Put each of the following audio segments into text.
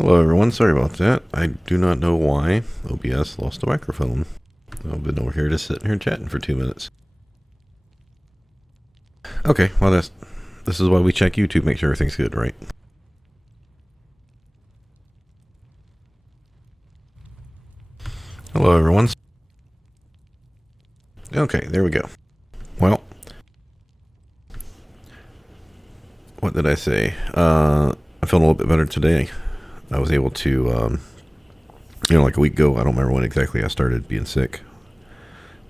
Hello everyone, sorry about that. I do not know why OBS lost the microphone. I've been over here just sitting here chatting for 2 minutes. Okay, well this is why we check YouTube, make sure everything's good, right? Hello everyone. Okay, there we go. Well, what did I say? I felt a little bit better today. I was able to, like a week ago, I don't remember when exactly I started being sick.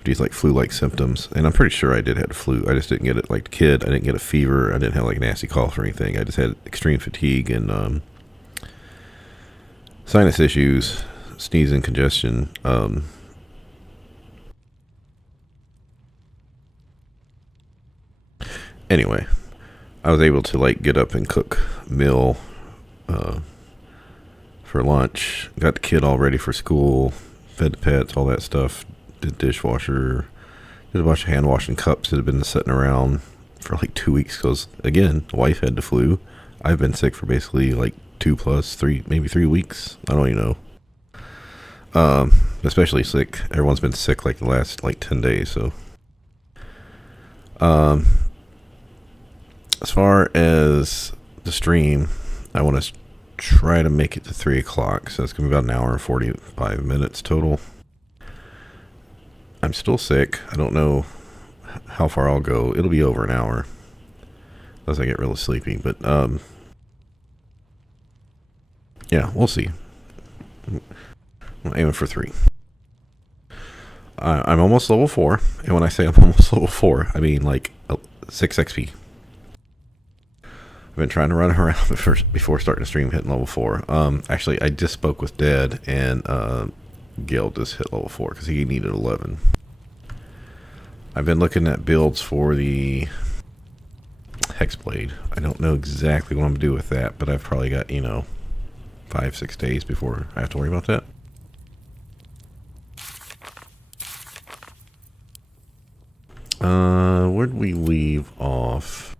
These like flu-like symptoms, and I'm pretty sure I did have flu. I just didn't get it like a kid. I didn't get a fever. I didn't have like a nasty cough or anything. I just had extreme fatigue and sinus issues, sneezing, congestion. Anyway, I was able to like get up and cook meal for lunch. Got the kid all ready for school. Fed the pets, all that stuff. Did dishwasher. Did a bunch of hand washing cups that had been sitting around for like 2 weeks because, again, the wife had the flu. I've been sick for basically like 3, maybe 3 weeks. I don't even know. Especially sick. Everyone's been sick like the last like 10 days. So, as far as the stream, I want to try to make it to 3 o'clock. So it's going to be about an hour and 45 minutes total. I'm still sick. I don't know how far I'll go. It'll be over an hour unless I get really sleepy. But yeah, we'll see. I'm aiming for 3. I'm almost level 4, and when I say I'm almost level 4, I mean like 6 XP. I've been trying to run around before starting to stream, hitting level 4. Actually, I just spoke with Dad, and Gil just hit level 4 because he needed 11. I've been looking at builds for the Hexblade. I don't know exactly what I'm going to do with that, but I've probably got, 5-6 days before I have to worry about that. Where'd we leave off?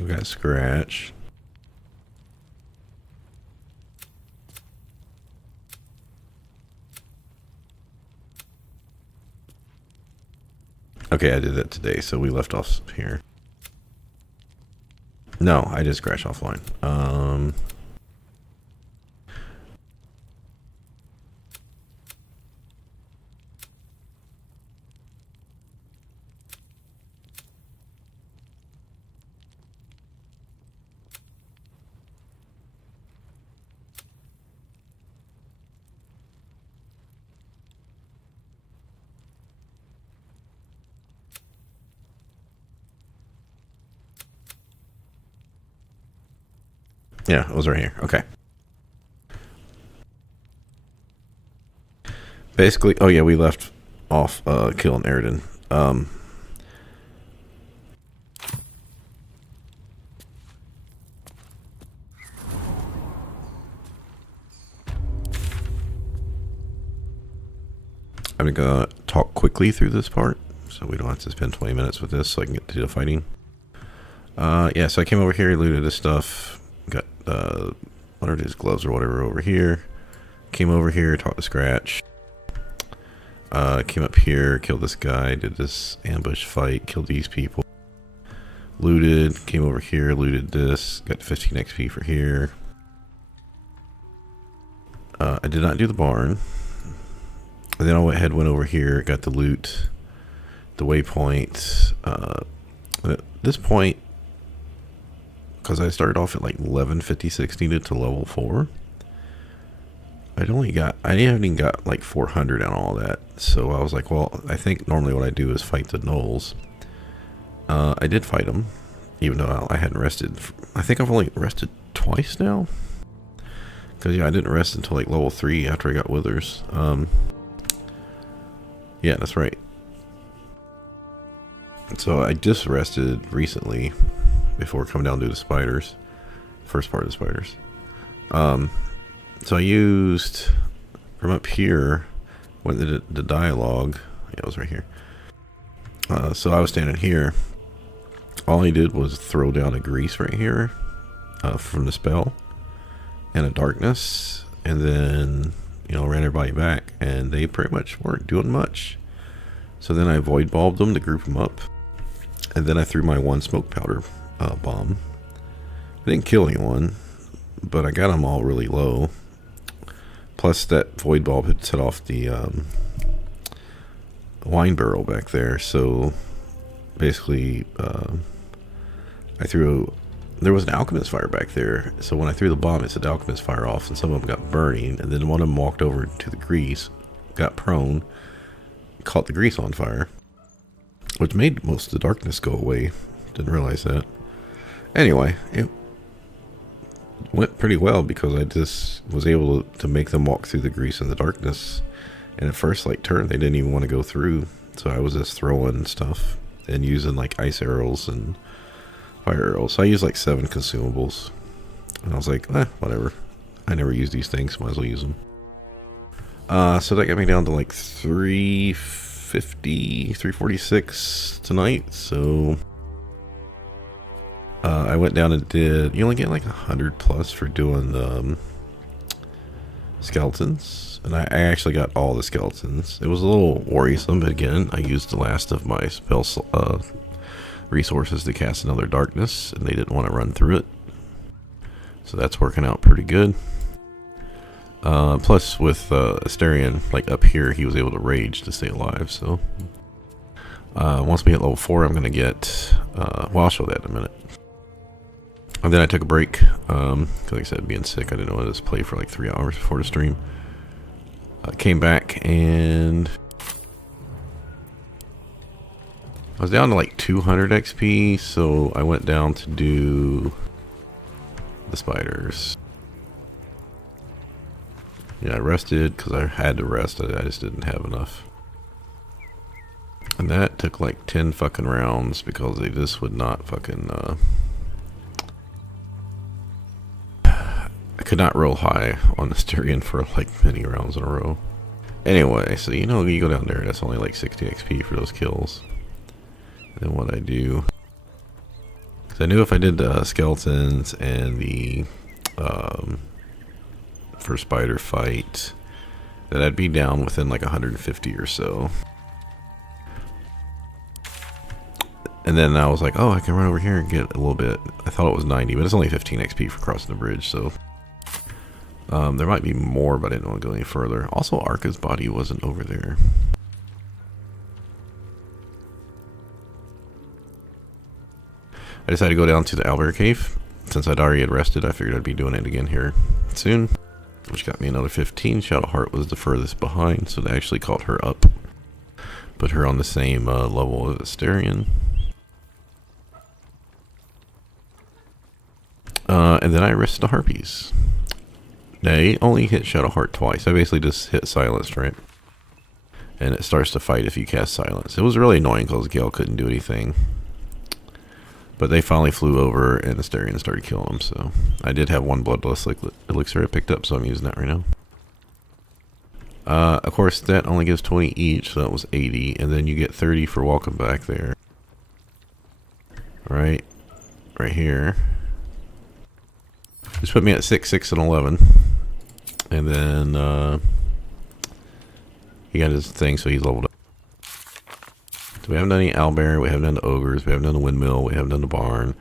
We got Scratch. Okay, I did that today, so we left off here. No, I just scratched offline. Yeah, it was right here. Okay. Basically, oh yeah, we left off killing Eridan. I'm gonna talk quickly through this part, so we don't have to spend 20 minutes with this, so I can get to the fighting. Yeah, so I came over here, looted this stuff, got what are these gloves or whatever over here. Came over here, talked to Scratch. Came up here, killed this guy, did this ambush fight, killed these people. Looted, came over here, looted this, got 15 XP for here. I did not do the barn. And then I went over here, got the loot, the waypoint. At this point, because I started off at like 1156 needed to level 4. I haven't even got like 400 on all that. So I was like, well, I think normally what I do is fight the gnolls. I did fight them, even though I hadn't rested. I think I've only rested twice now. Because yeah, I didn't rest until like level 3 after I got withers. Yeah, that's right. So I just rested recently before coming down to the spiders. First part of the spiders. So I used from up here, went to the dialogue. Yeah, it was right here. So I was standing here. All he did was throw down a grease right here from the spell and a darkness, and then ran everybody back, and they pretty much weren't doing much. So then I void bulbed them to group them up, and then I threw my one smoke powder bomb. I didn't kill anyone, but I got them all really low. Plus that void bulb had set off the wine barrel back there, so basically there was an alchemist fire back there, so when I threw the bomb it said alchemist fire off, and some of them got burning, and then one of them walked over to the grease, got prone, caught the grease on fire, which made most of the darkness go away. Didn't realize that. Anyway, it went pretty well because I just was able to make them walk through the grease and the darkness. And at first turn they didn't even want to go through, so I was just throwing stuff and using ice arrows and fire arrows. So I used 7 consumables, and I was like, whatever, I never use these things, might as well use them. So that got me down to 350, 346 tonight. So I went down and did, you only get 100 plus for doing the skeletons, and I actually got all the skeletons. It was a little worrisome, but again, I used the last of my spell resources to cast another darkness, and they didn't want to run through it, so that's working out pretty good. Plus with Astarion, up here, he was able to rage to stay alive. So once we hit level 4, I'm gonna get well, I'll show that in a minute. And then I took a break because, like I said, being sick, I didn't want to just play for 3 hours before the stream. Came back and I was down to 200 XP, so I went down to do the spiders. Yeah, I rested because I had to rest. I just didn't have enough. And that took 10 fucking rounds because they just would not fucking I could not roll high on the Astarion for many rounds in a row. Anyway, so you go down there, that's only 60 XP for those kills. And then what I do, because I knew if I did the skeletons and the first spider fight, that I'd be down within 150 or so. And then I was like, oh, I can run over here and get a little bit. I thought it was 90, but it's only 15 XP for crossing the bridge, so there might be more, but I didn't want to go any further. Also, Arca's body wasn't over there. I decided to go down to the Owlbear Cave. Since I'd already had rested, I figured I'd be doing it again here soon, which got me another 15. Shadowheart was the furthest behind, so they actually caught her up. Put her on the same level as Astarion. And then I risked the Harpies. They only hit Shadowheart twice. I basically just hit Silenced, right? And it starts to fight if you cast Silence. It was really annoying because Gale couldn't do anything. But they finally flew over and Astarion started killing them, so I did have one Bloodlust elixir I picked up, so I'm using that right now. Of course, that only gives 20 each, so that was 80, and then you get 30 for walking back there. Right here. Just put me at 6, 6, and 11. And then, he got his thing, so he's leveled up. So we haven't done any Owlbear, we haven't done the Ogres, we haven't done the Windmill, we haven't done the Barn,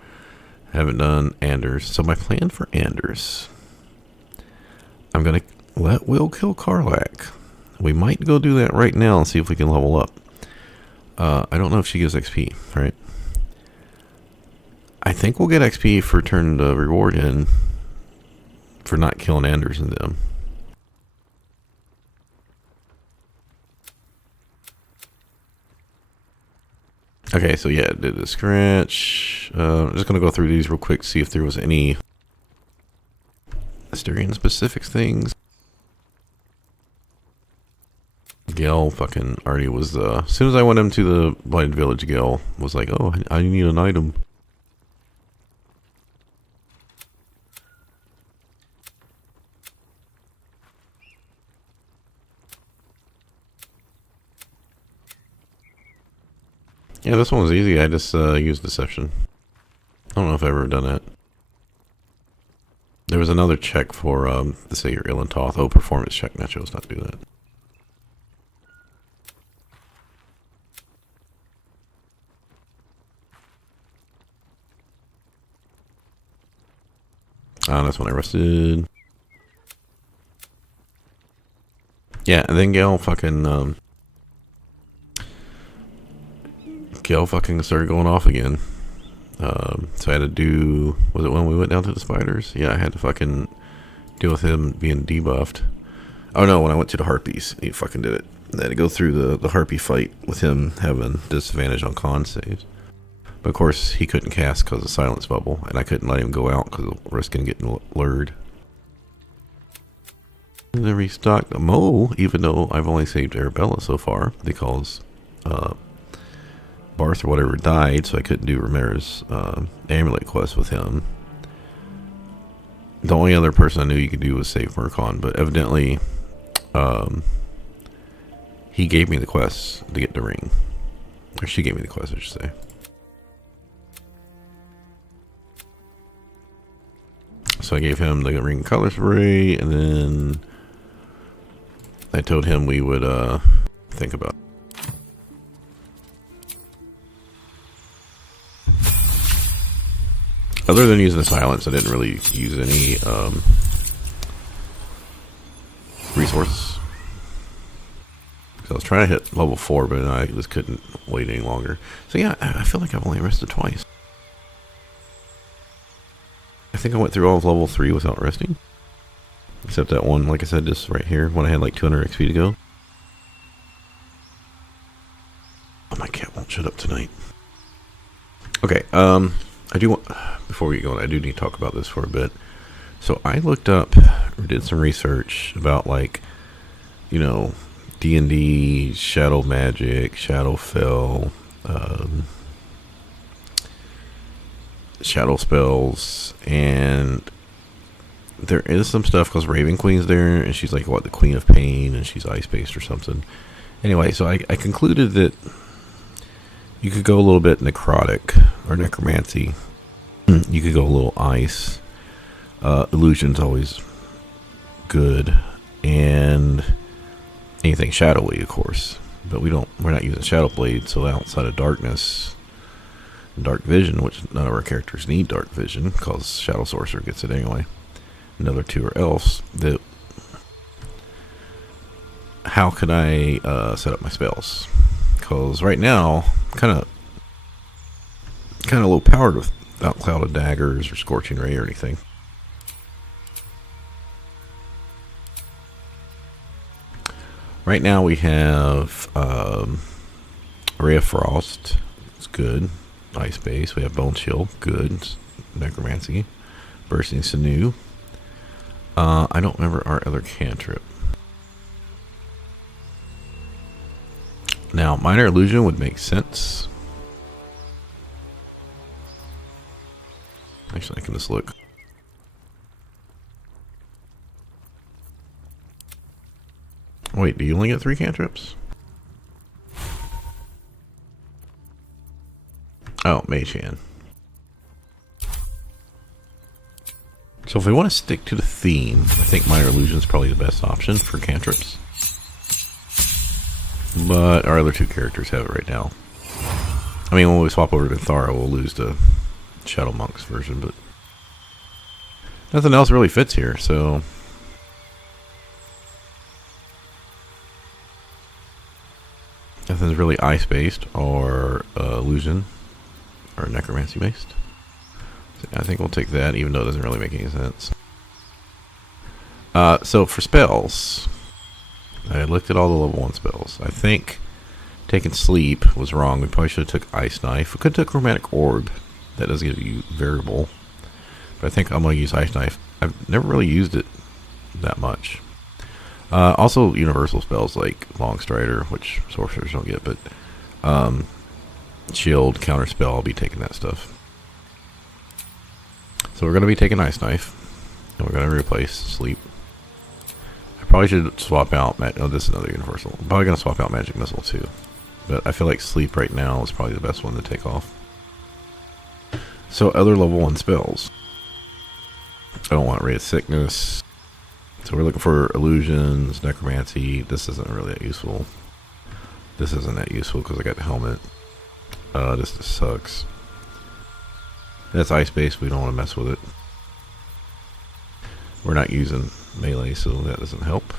haven't done Anders. So my plan for Anders, I'm going to let Will kill Karlach. We might go do that right now and see if we can level up. I don't know if she gives XP, right? I think we'll get XP for turning the reward in for not killing Anders and them. Okay, so yeah, did the scratch. I'm just going to go through these real quick, see if there was any Astarion specific things. Gale fucking already was as soon as I went into the Blighted Village, Gale was like, oh, I need an item. Yeah, this one was easy. I just used deception. I don't know if I've ever done that. There was another check for to say you're ill and Toth. Oh, performance check. I chose not to do that. That's when I rested. Yeah, and then Gale fucking started going off again. So I had to do, was it when we went down to the spiders? Yeah, I had to fucking deal with him being debuffed. Oh no, when I went to the harpies, he fucking did it. I had to go through the harpy fight with him having disadvantage on con saves. But of course, he couldn't cast because of silence bubble, and I couldn't let him go out because of risking getting lured. And then restocked the Mo, even though I've only saved Arabella so far, because Barth or whatever died, so I couldn't do Ramirez's amulet quest with him. The only other person I knew you could do was save Murkon, but evidently he gave me the quest to get the ring. Or she gave me the quest, I should say. So I gave him the ring color spray, and then I told him we would think about it. Other than using the silence, I didn't really use any resources. So I was trying to hit level 4, but I just couldn't wait any longer. So yeah, I feel like I've only rested twice. I think I went through all of level 3 without resting. Except that one, like I said, just right here, when I had like 200 XP to go. Oh, my cat won't shut up tonight. Okay, I do want, before we go on, I do need to talk about this for a bit. So I looked up, or did some research about, like, you know, D&D, shadow magic, shadowfell, shadow spells, and there is some stuff because Raven Queen's there, and she's like, what, the Queen of Pain, and she's ice-based or something. Anyway, so I concluded that you could go a little bit necrotic, or necromancy. You could go a little ice. Illusion's always good, and anything shadowy, of course. But we're not using Shadow Blade, so outside of darkness, dark vision, which none of our characters need dark vision, because Shadow Sorcerer gets it anyway. Another 2 are elves. How could I set up my spells? Because right now, kind of low powered without Clouded Daggers or Scorching Ray or anything. Right now we have Ray of Frost. It's good. Ice Base. We have Bone Shield. Good. Necromancy. Bursting Sinew. I don't remember our other cantrip. Now, Minor Illusion would make sense. Actually, I can just look. Wait, do you only get 3 cantrips? Oh, Mage Hand. So if we want to stick to the theme, I think Minor Illusion is probably the best option for cantrips. But our other 2 characters have it right now. I mean, when we swap over to Thara, we'll lose the Shadow Monk's version, but nothing else really fits here, so nothing's really ice-based or illusion or necromancy-based. So I think we'll take that, even though it doesn't really make any sense. So for spells, I looked at all the level 1 spells. I think taking Sleep was wrong. We probably should have took Ice Knife. We could have took Chromatic Orb. That does give you variable. But I think I'm going to use Ice Knife. I've never really used it that much. Also, universal spells like Long Strider, which sorcerers don't get, but Shield, Counterspell, I'll be taking that stuff. So we're going to be taking Ice Knife, and we're going to replace Sleep. I probably should swap out, oh, this is another universal. I'm probably going to swap out Magic Missile too. but I feel like sleep right now is probably the best one to take off. So other level 1 spells. I don't want Ray of Sickness. So we're looking for illusions, necromancy. This isn't really that useful. This isn't that useful because I got the helmet. This just sucks. That's ice based. We don't want to mess with it. We're not using melee, so that doesn't help.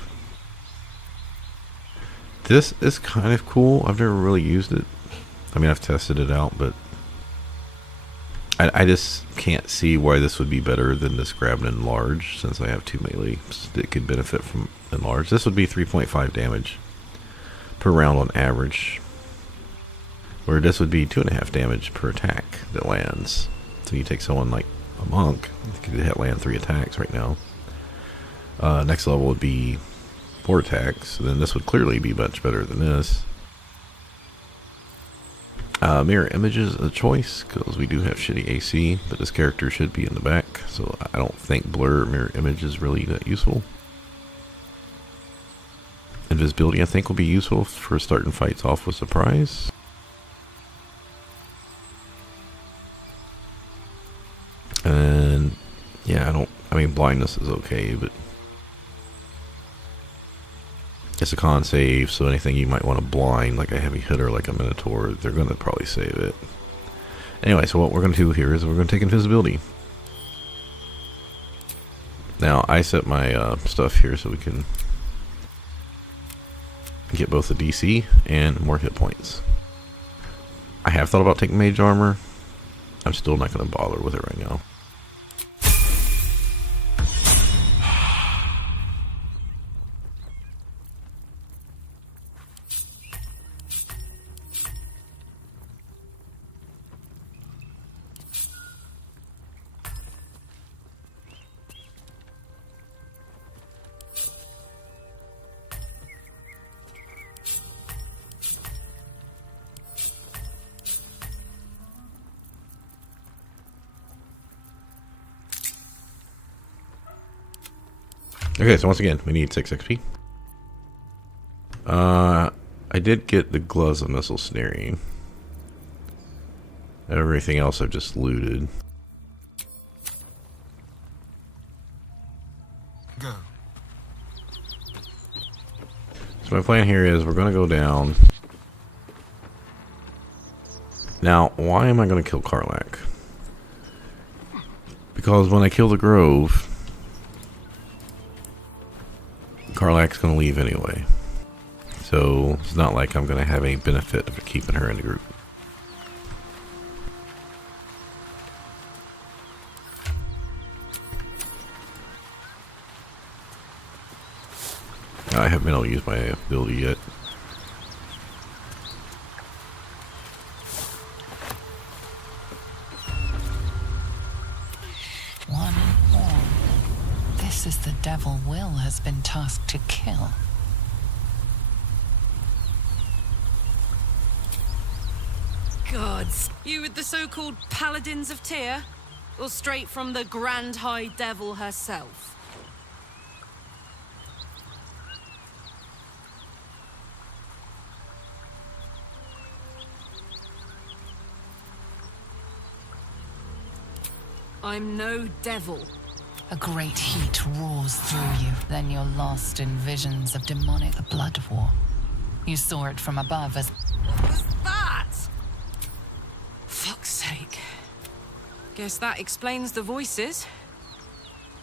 This is kind of cool. I've never really used it. I mean, I've tested it out, but I just can't see why this would be better than this grab and enlarge, since I have 2 melee that could benefit from enlarge. This would be 3.5 damage per round on average, where this would be 2.5 damage per attack that lands. So you take someone like a monk, you could land 3 attacks right now. Next level would be 4 attacks, so then this would clearly be much better than this. Mirror image is a choice because we do have shitty AC, but this character should be in the back, so I don't think blur mirror image is really that useful. Invisibility I think will be useful for starting fights off with surprise. And yeah, I mean blindness is okay, but it's a con save, so anything you might want to blind, like a heavy hitter, like a minotaur, they're going to probably save it. Anyway, so what we're going to do here is we're going to take invisibility. Now, I set my stuff here so we can get both the DC and more hit points. I have thought about taking mage armor. I'm still not going to bother with it right now. Okay, so once again, we need 6 XP. I did get the gloves of missile snaring. Everything else I've just looted. Go. So my plan here is we're going to go down. Now, why am I going to kill Karlach? Because when I kill the Grove, Karlach's going to leave anyway. So it's not like I'm going to have any benefit of keeping her in the group. I haven't been able to use my ability yet. One more. This is the devil Will has been tasked to kill. Gods, you with the so-called paladins of Tyr? Or straight from the Grand High Devil herself? I'm no devil. A great heat roars through you, then you're lost in visions of demonic blood war. You saw it from above as... What was that? Fuck's sake. Guess that explains the voices.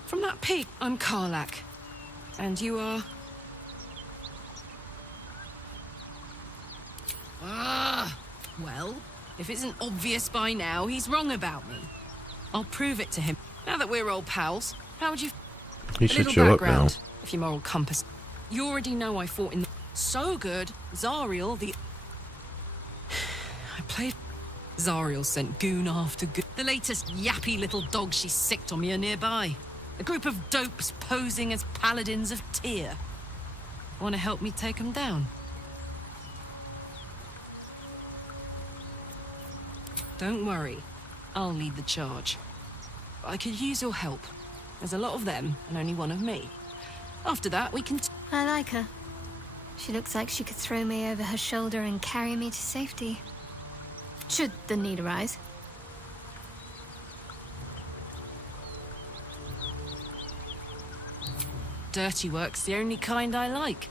From that pig, I'm Karlach. And you are... Well, if it isn't obvious by now, he's wrong about me. I'll prove it to him. Now that we're old pals, how would you... He should show up now. If your moral compass... You already know I fought in the... So good, Zariel, the... I played... Zariel sent goon after goon. The latest yappy little dog she sicked on me are nearby. A group of dopes posing as paladins of Tyr. Want to help me take them down? Don't worry. I'll lead the charge. I could use your help. There's a lot of them, and only one of me. After that, we can... I like her. She looks like she could throw me over her shoulder and carry me to safety. Should the need arise. Dirty work's the only kind I like.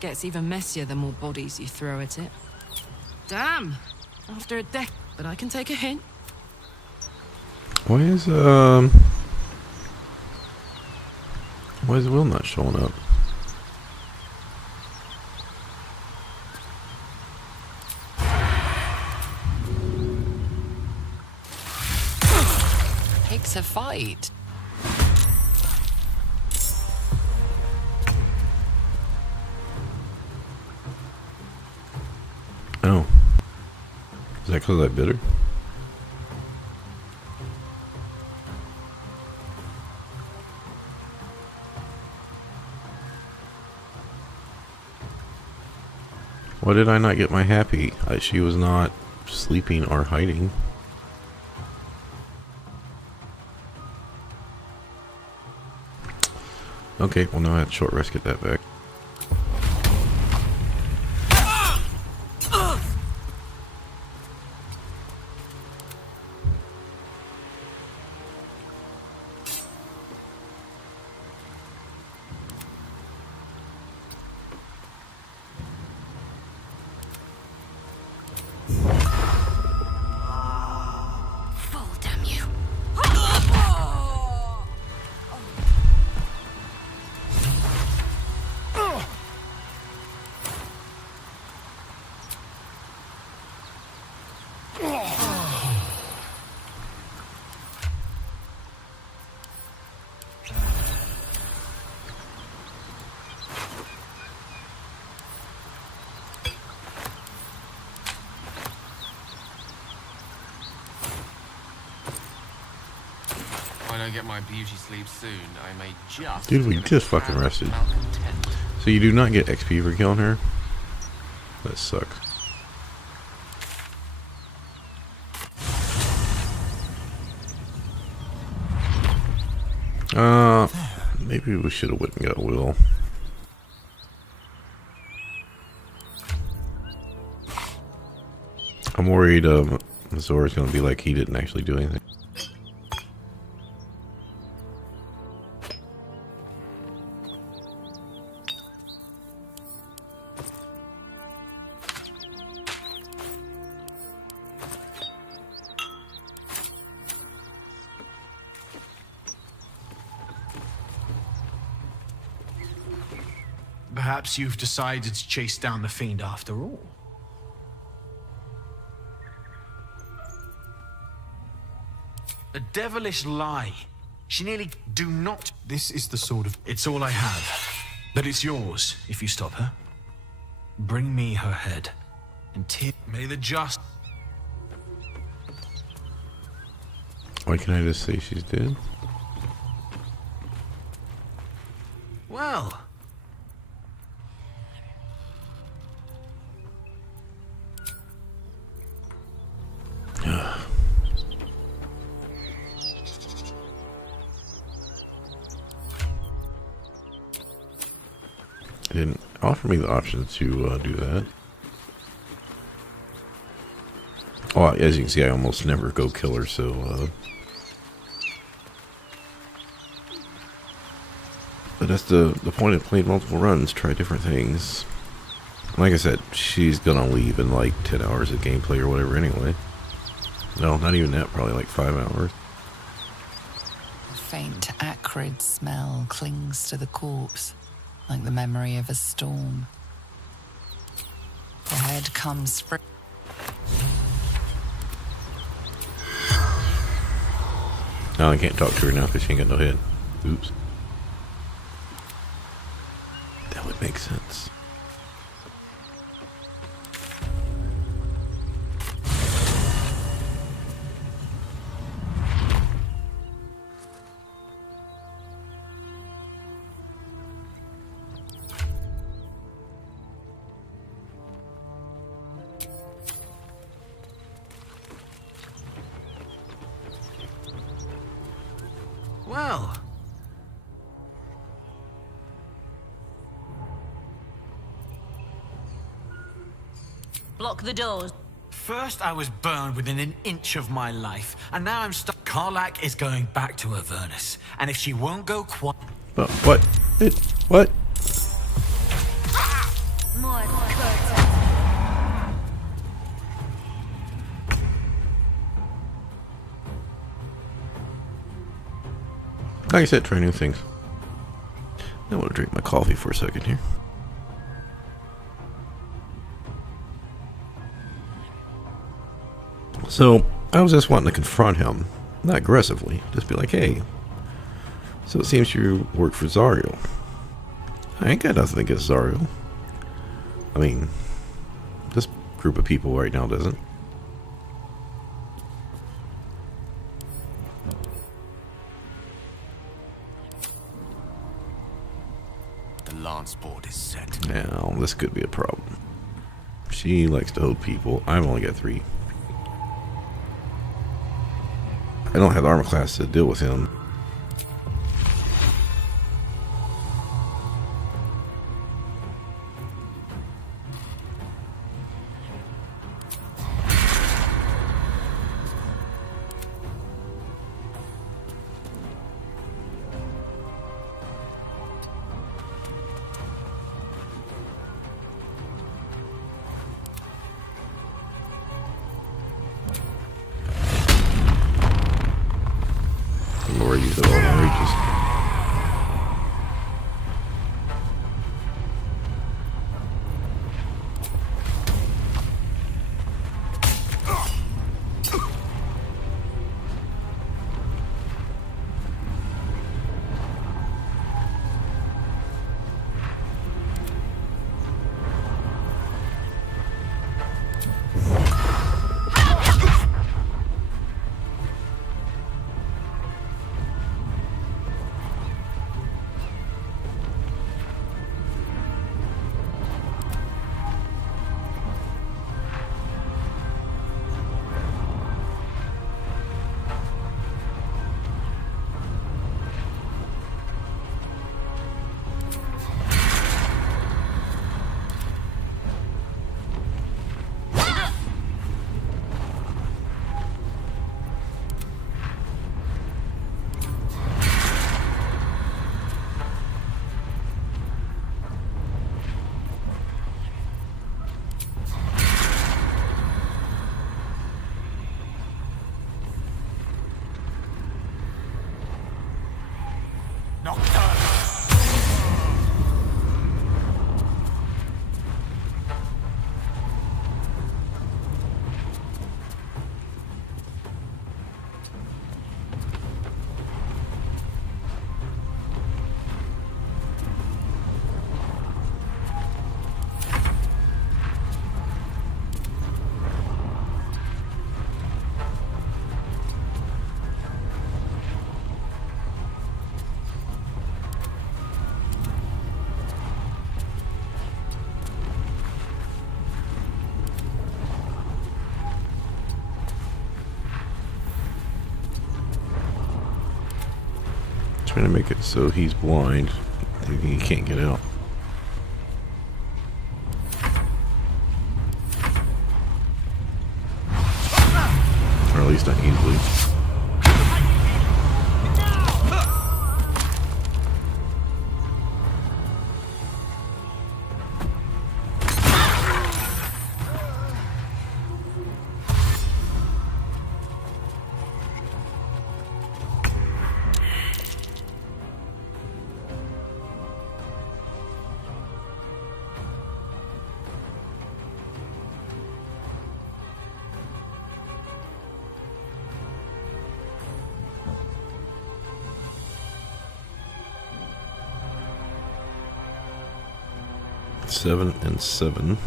Gets even messier the more bodies you throw at it. Damn! After a death, but I can take a hint. Why is Will not showing up? Takes a fight. Oh. Is that because I bit her? Why did I not get my happy? She was not sleeping or hiding. Okay, well now I had short rest, get that back. Fool, damn you. When I get my beauty sleep soon, I may just... Dude, we just fucking rested. So you do not get XP for killing her? That sucks. Maybe we should have went and got Will. I'm worried Zora's gonna be like he didn't actually do anything. Perhaps you've decided to chase down the fiend after all. A devilish lie. She nearly do not. This is the sort of... It's all I have. But it's yours if you stop her. Bring me her head. And may the just... Why can't I just say she's dead? Well... It didn't offer me the option to do that. Oh, as you can see, I almost never go kill her, so... But that's the point of playing multiple runs, try different things. Like I said, she's gonna leave in like 10 hours of gameplay or whatever anyway. No, not even that, probably like 5 hours. A faint, acrid smell clings to the corpse, like the memory of a storm. The head comes free. No, I can't talk to her now because she ain't got no head. Oops. That would make sense. Well... Block the doors. First, I was burned within an inch of my life, and now I'm stuck. Karlak is going back to Avernus, and if she won't go quiet... But what? What? More Like I said, try new things. I want to drink my coffee for a second here. So, I was just wanting to confront him. Not aggressively. Just be like, hey. So it seems you work for Zariel. I ain't got nothing against Zariel. I mean, this group of people right now doesn't. The lance board is set. Now, this could be a problem. She likes to hold people. I've only got 3. I don't have the armor class to deal with him. Lord, use it all my reaches. Trying to make it so he's blind. He can't get out. Or at least not easily. Seven and 7.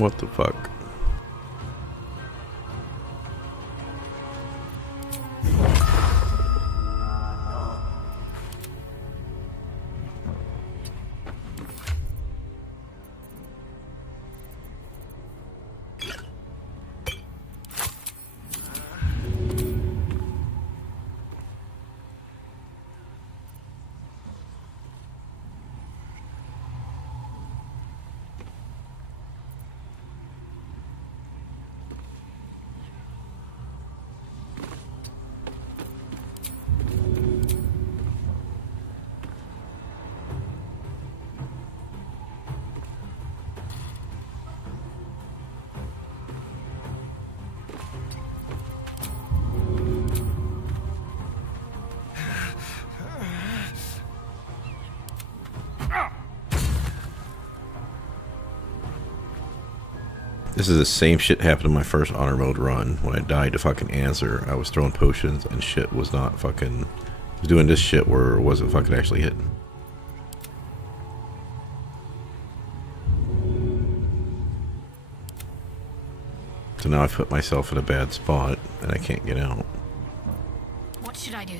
What the fuck? This is the same shit happened in my first honor mode run. When I died to fucking answer, I was throwing potions and shit was not fucking... I was doing this shit where it wasn't fucking actually hitting. So now I've put myself in a bad spot and I can't get out. What should I do?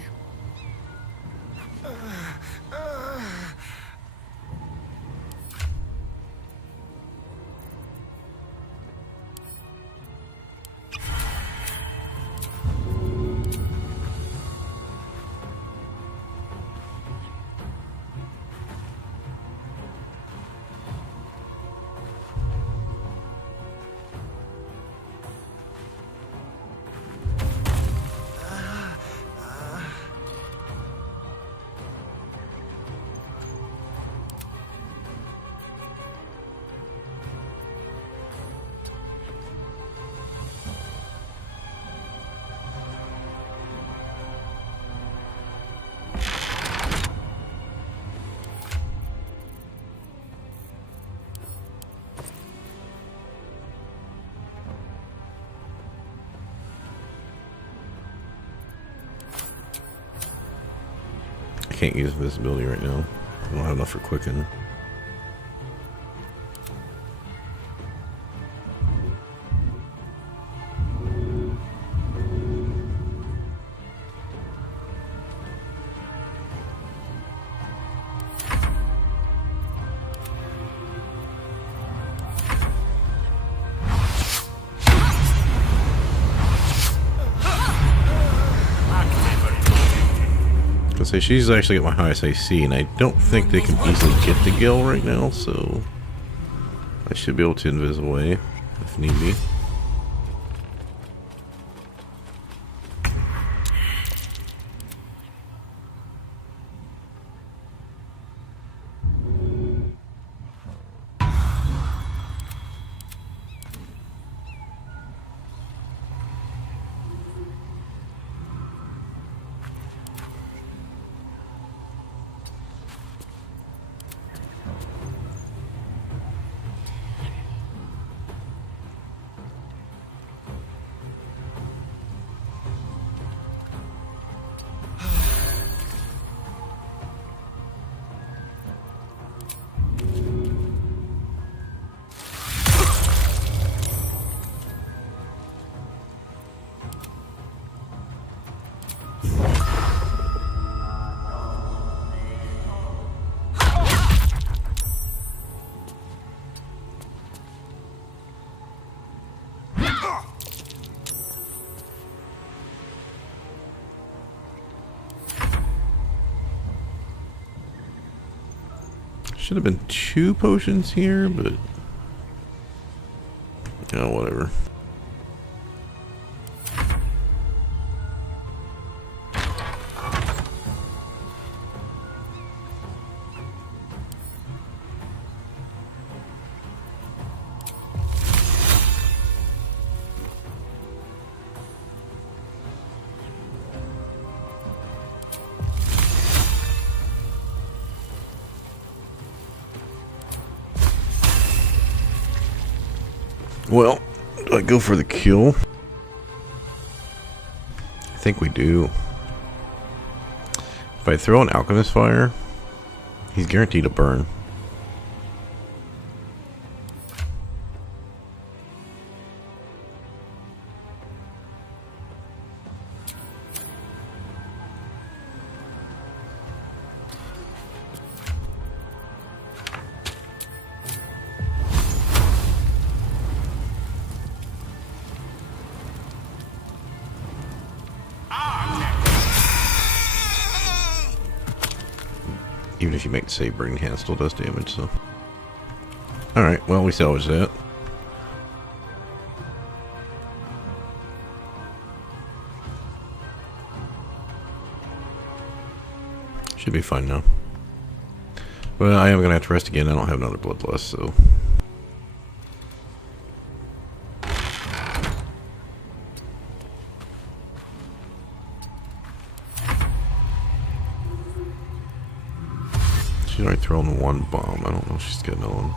I can't use visibility right now. I don't have enough for quicken. Say she's actually at my highest AC, and I don't think they can easily get the Gil right now, so I should be able to invis away if need be. Should have been 2 potions here, but oh, whatever. Well, do I go for the kill? I think we do. If I throw an Alchemist Fire, he's guaranteed to burn. even if you make the save, burning hand still does damage, so. Alright, well, we salvaged that. Should be fine now. Well, I am going to have to rest again. I don't have another bloodlust, so. She's already thrown one bomb. I don't know if she's got another one.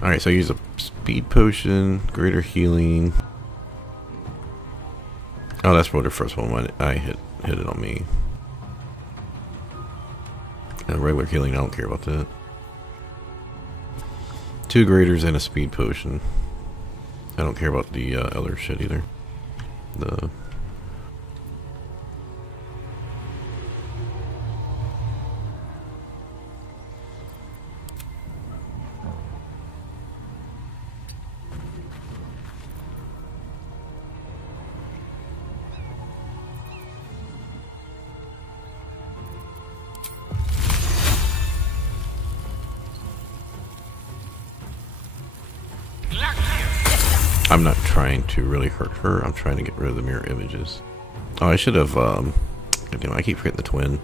Alright, so I use a speed potion, greater healing. Oh, that's what the first one I hit it on me. And regular healing, I don't care about that. 2 graters and a speed potion. I don't care about the other shit either. The I'm not trying to really hurt her. I'm trying to get rid of the mirror images. Oh, I should have, goddamn, I keep forgetting the twin.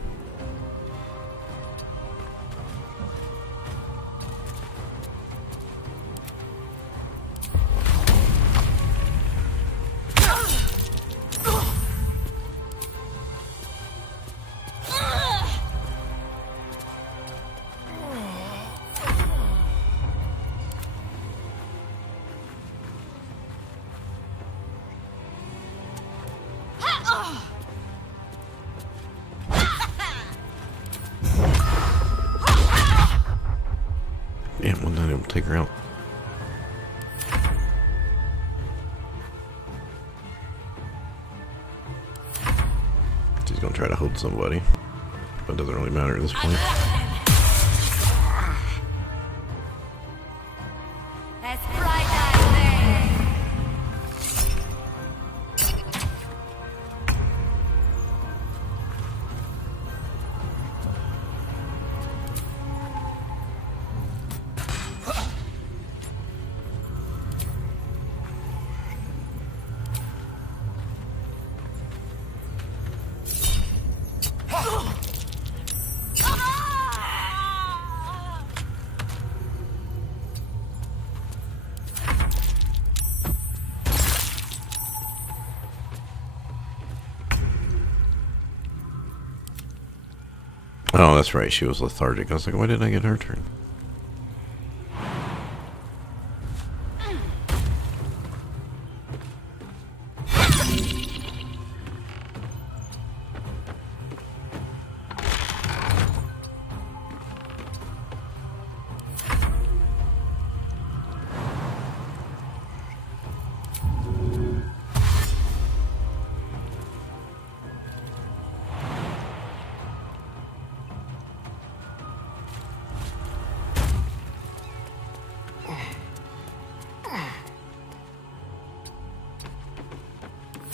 Damn, I'm not able to take her out. She's gonna try to hold somebody, but it doesn't really matter at this point. Oh, that's right. She was lethargic. I was like, why didn't I get her turn?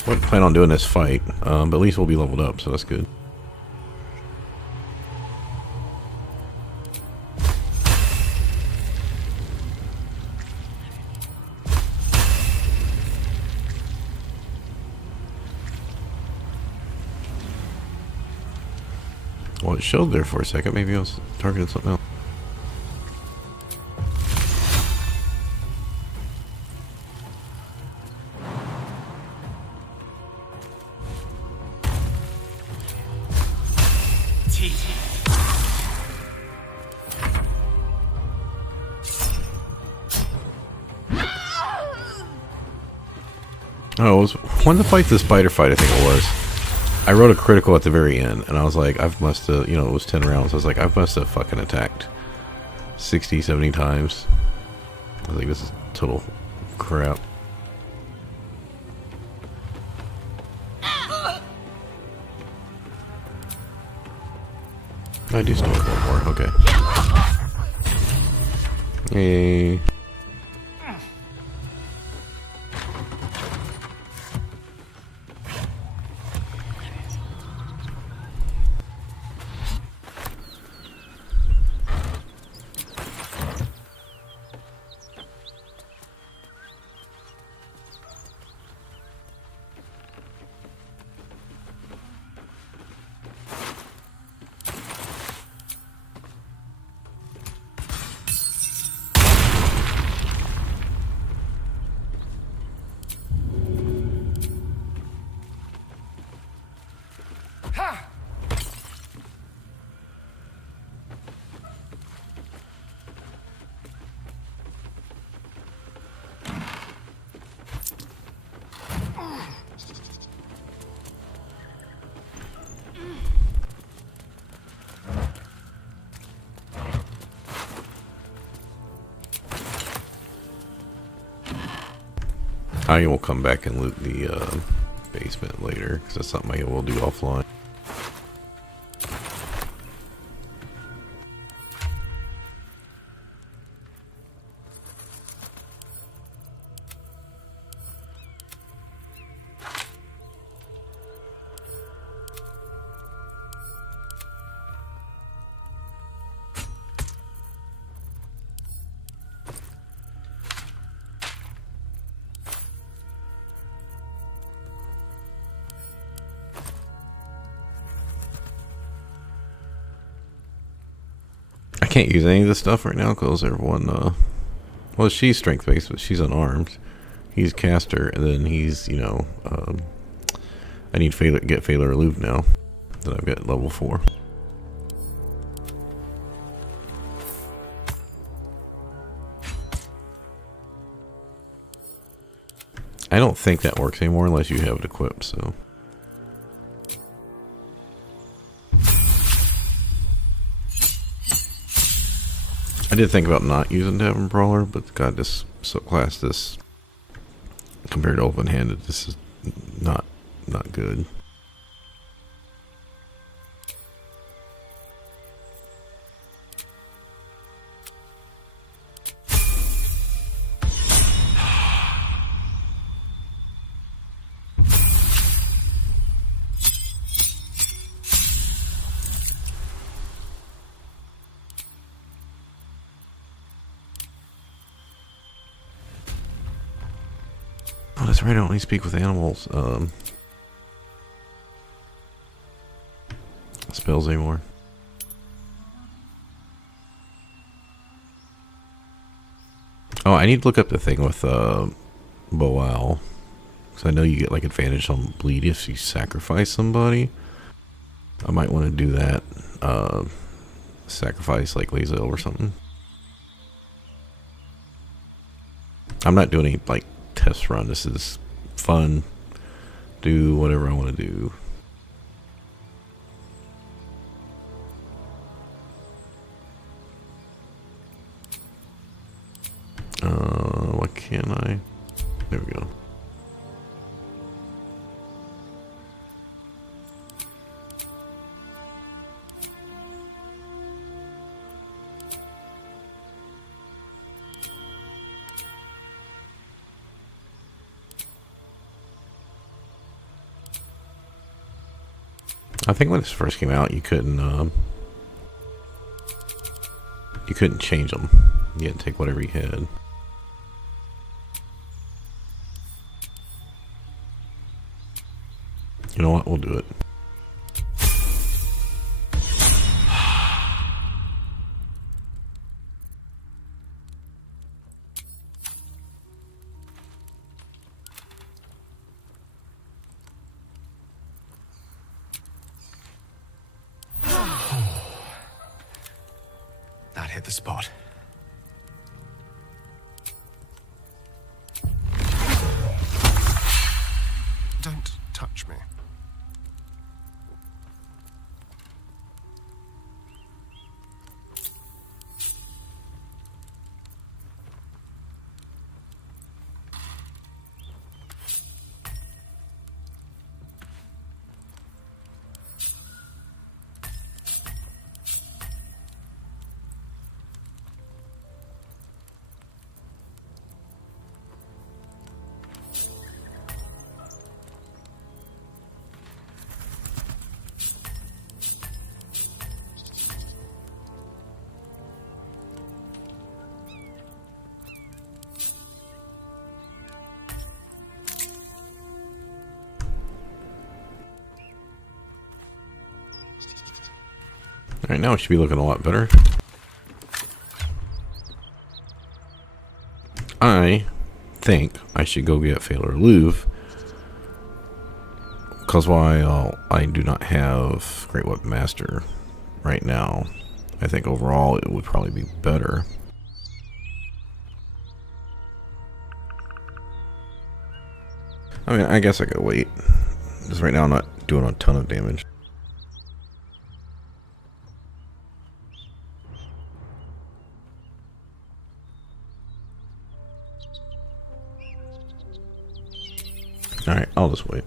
I wouldn't plan on doing this fight, but at least we'll be leveled up, so that's good. Well, it showed there for a second. Maybe I was targeting something else. Oh, it was when to fight the spider fight, I think it was. I wrote a critical at the very end, and I was like, I must have, you know, it was 10 rounds. I was like, I must have fucking attacked 60, 70 times. I think this is total crap. I do still have one more, okay. Yay. I will come back and loot the basement later, because that's something I will do offline. I can't use any of this stuff right now because everyone, well, she's strength based, but she's unarmed. He's caster, and then he's, you know, I need get Failure Aloof now that I've got level 4. I don't think that works anymore unless you have it equipped, so. I did think about not using Tavern Brawler, but God, this subclass, this compared to open-handed, this is not good. Oh, that's right, I only speak with animals. Spells anymore. Oh, I need to look up the thing with Boal. Because I know you get like advantage on bleed if you sacrifice somebody. I might want to do that. Sacrifice like Lazel or something. I'm not doing any like test run. This is fun. Do whatever I want to do. What can I? There we go. I think when this first came out, you couldn't change them. You had to take whatever you had. You know what? We'll do it. That hit the spot. Don't touch me. Alright, now it should be looking a lot better. I think I should go get Failure Louvre. Because while I do not have Great Weapon Master right now, I think overall it would probably be better. I mean, I guess I could wait. Because right now I'm not doing a ton of damage. Alright, I'll just wait.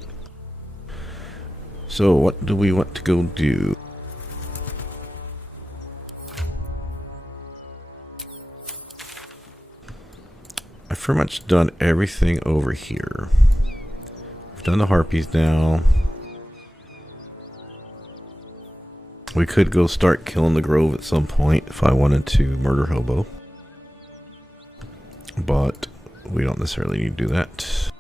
So, what do we want to go do? I've pretty much done everything over here. I've done the harpies now. We could go start killing the grove at some point if I wanted to murder Hobo. But we don't necessarily need to do that.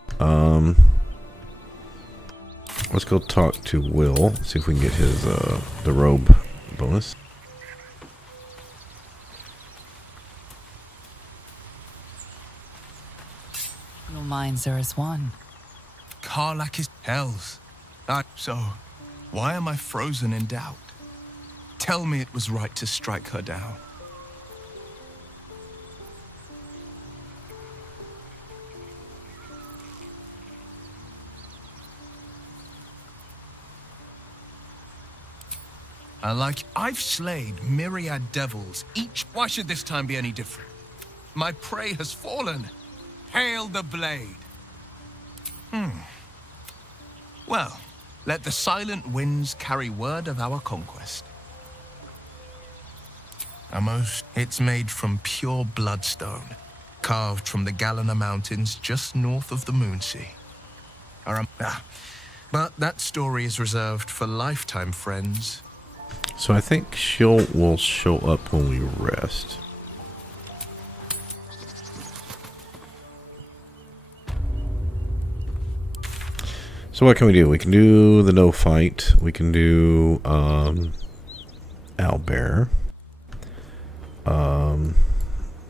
Let's go talk to Will, see if we can get his the robe bonus. Your minds are as one. Karlak is hells. So, why am I frozen in doubt? Tell me it was right to strike her down. I've slayed myriad devils, each. Why should this time be any different? My prey has fallen. Hail the blade. Well, let the silent winds carry word of our conquest. It's made from pure bloodstone, carved from the Galena Mountains just north of the Moonsea. But that story is reserved for lifetime friends. So I think will show up when we rest. So what can we do? We can do the no fight. We can do Owlbear.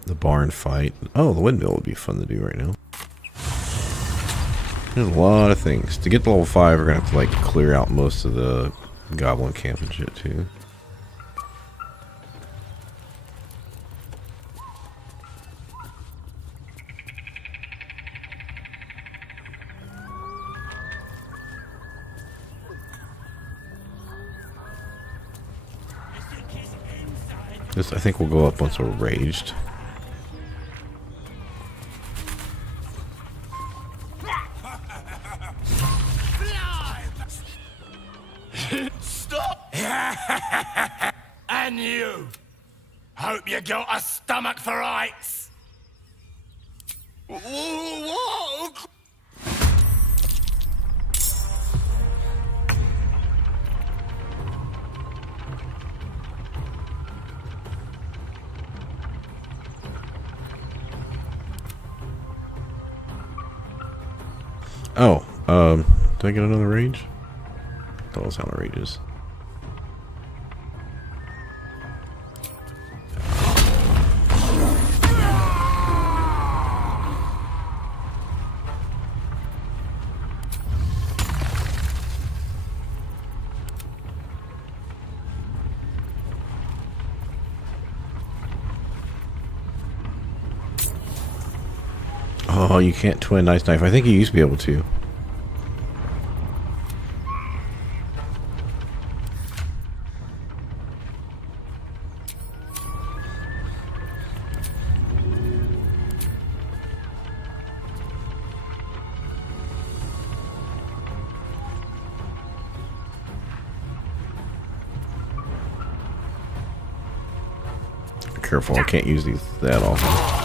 The barn fight. Oh, the windmill would be fun to do right now. There's a lot of things. To get to level 5, we're gonna have to like clear out most of the goblin camp and shit too. This, I think, will go up once we're raged. Stop! And you! Hope you got a stomach for ice! Whoa! Oh, did I get another rage? That was how my rages. Oh, you can't twin Nice Knife. I think you used to be able to. Careful, I can't use these that often.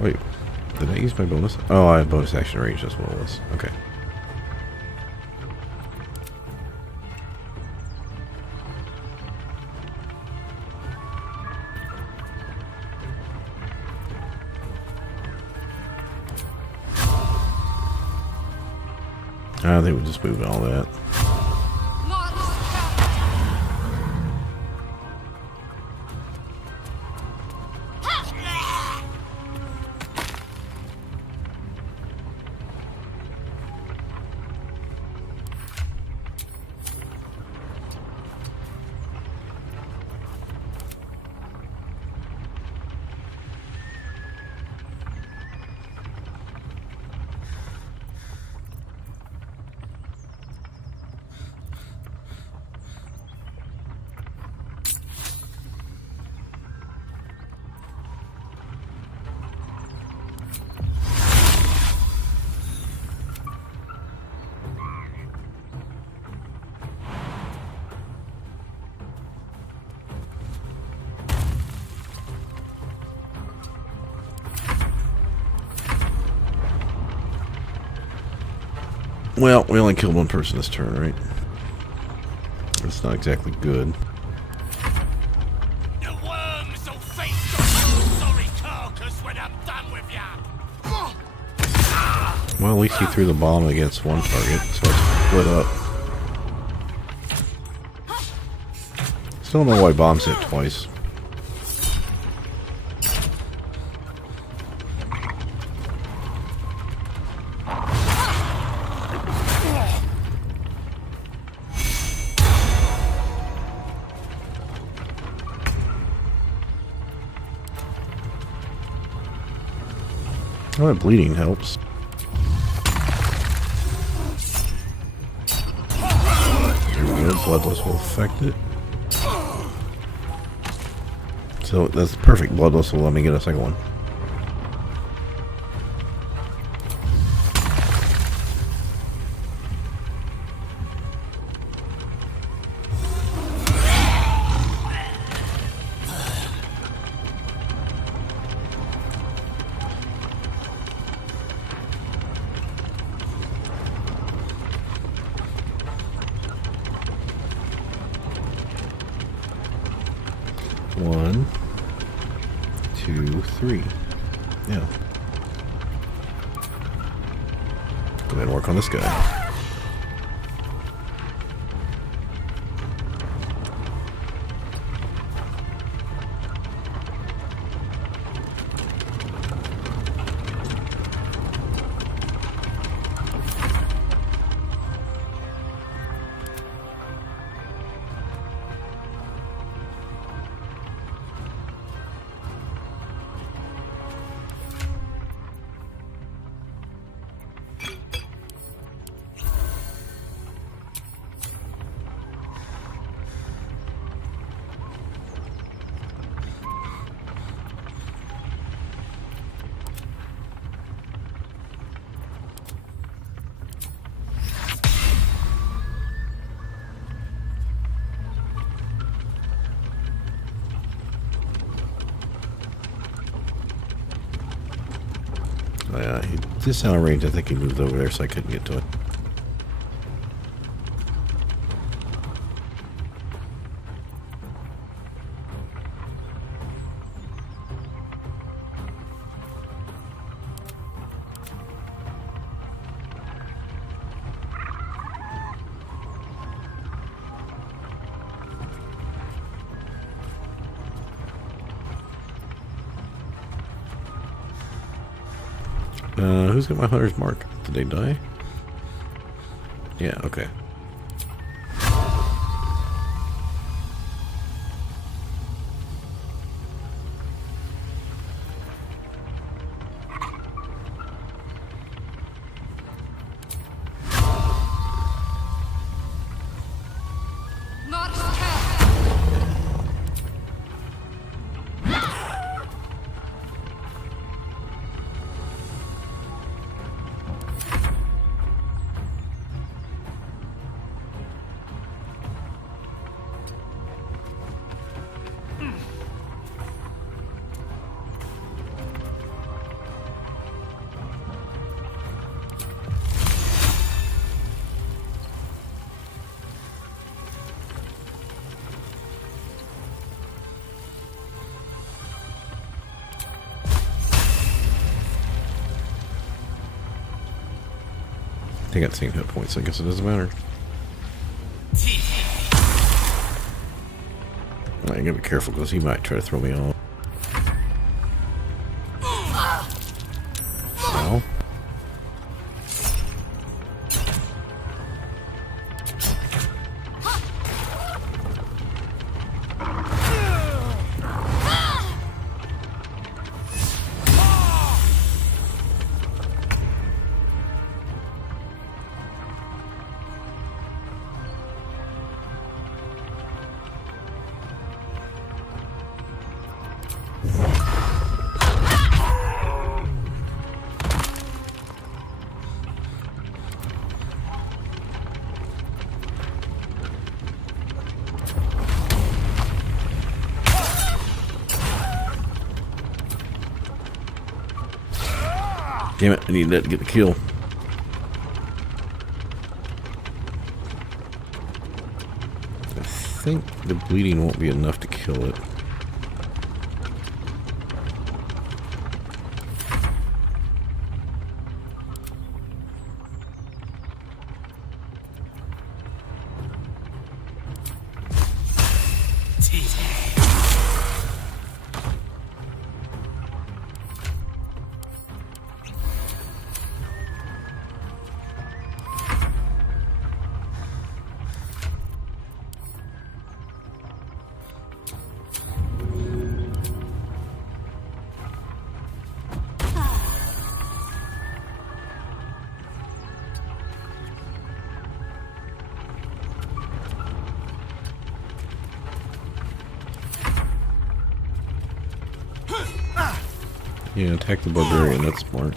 Wait, did I use my bonus? Oh, I had bonus action range. That's what it was. Okay. I think we'll just move all that. Well, we only killed one person this turn, right? That's not exactly good. The worms will feast on your sorry carcass when I'm done with ya. Well, at least he threw the bomb against one target, so it's split up. Still don't know why bombs hit twice. Oh, that bleeding helps. There we go. Bloodless will affect it. So that's perfect. Bloodless will let me get a second one. One, two, three. Yeah. Go ahead and work on this guy. He just out of range. I think he moved over there, so I couldn't get to it. Who's got my hunter's mark? Did they die? Yeah, okay. They got the same hit points, so I guess it doesn't matter. I gotta be careful because he might try to throw me off. Ow. Damn it, I need that to get the kill. I think the bleeding won't be enough to kill it. Yeah, attack the barbarian, that's smart.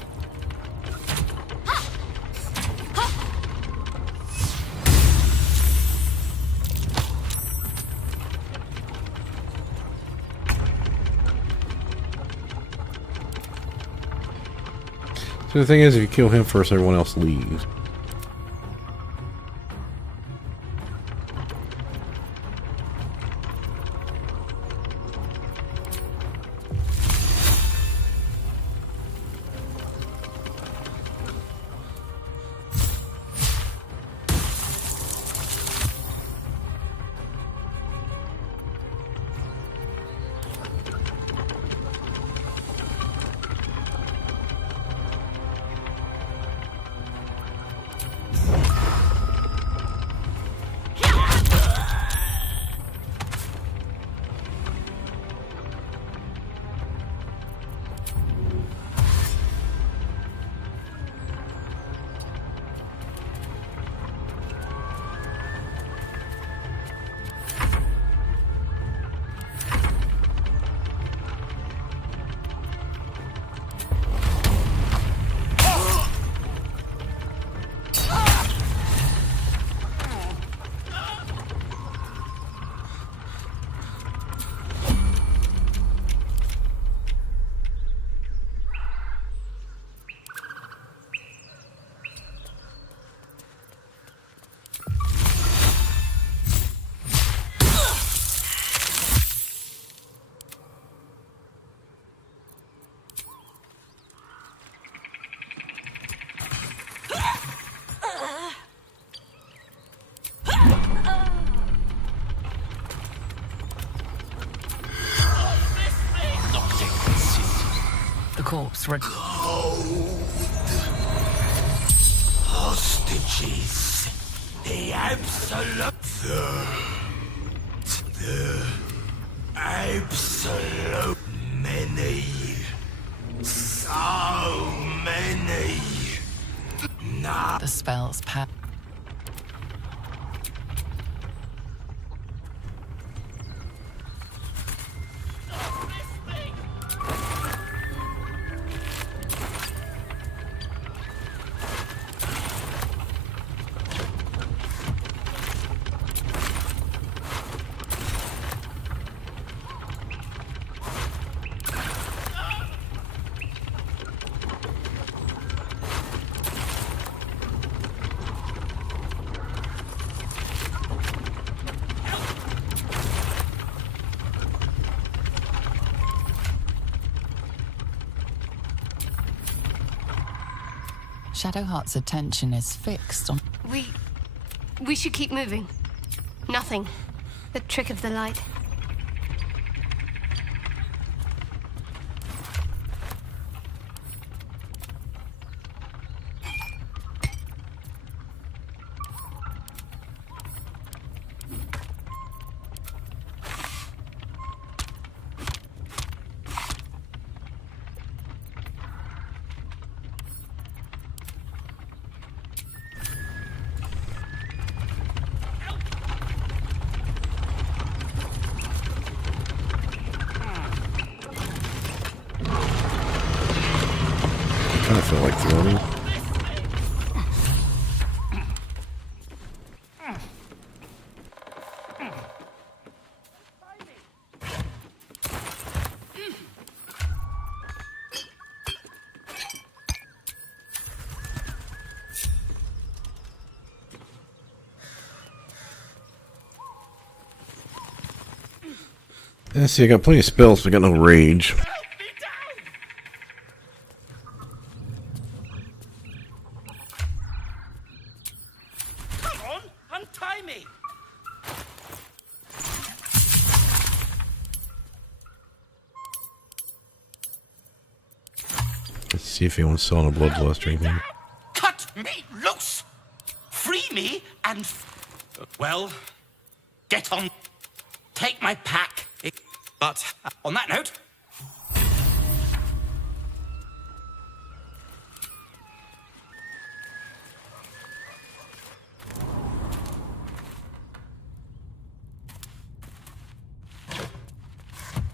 So the thing is, if you kill him first, everyone else leaves. Corpse hostages. The absolute. The absolute many. So many. Nah. The spell's power. Shadowheart's attention is fixed on... We should keep moving. Nothing. The trick of the light. I kind of feel like throwing. Yeah, see, I got plenty of spells, but I got no rage. Let's see if anyone's selling a bloodlust or anything. Cut me loose! Free me and... Well, get on. Take my pack. But on that note...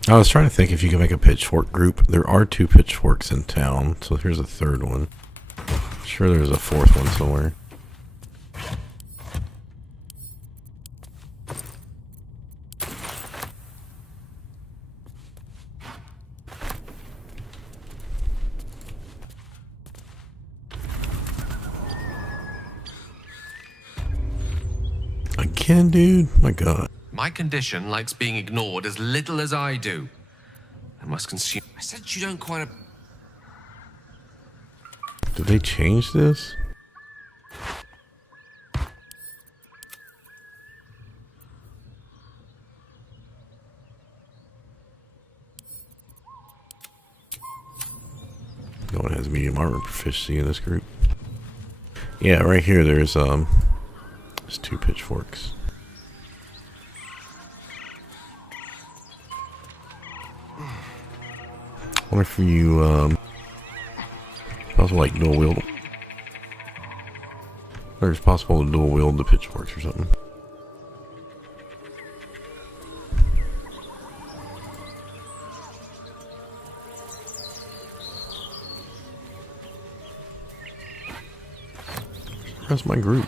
I was trying to think if you can make a pitchfork group. There are 2 pitchforks in town, so here's a 3rd one. I'm sure there's a 4th one somewhere. Again, dude? My God. My condition likes being ignored as little as I do. I must consume... I said you don't quite... Did they change this? No one has medium armor proficiency in this group. Yeah, right here there's 2 pitchforks. I wonder if you possible like dual wield. Or it's possible to dual wield the pitchforks or something. Where's my group?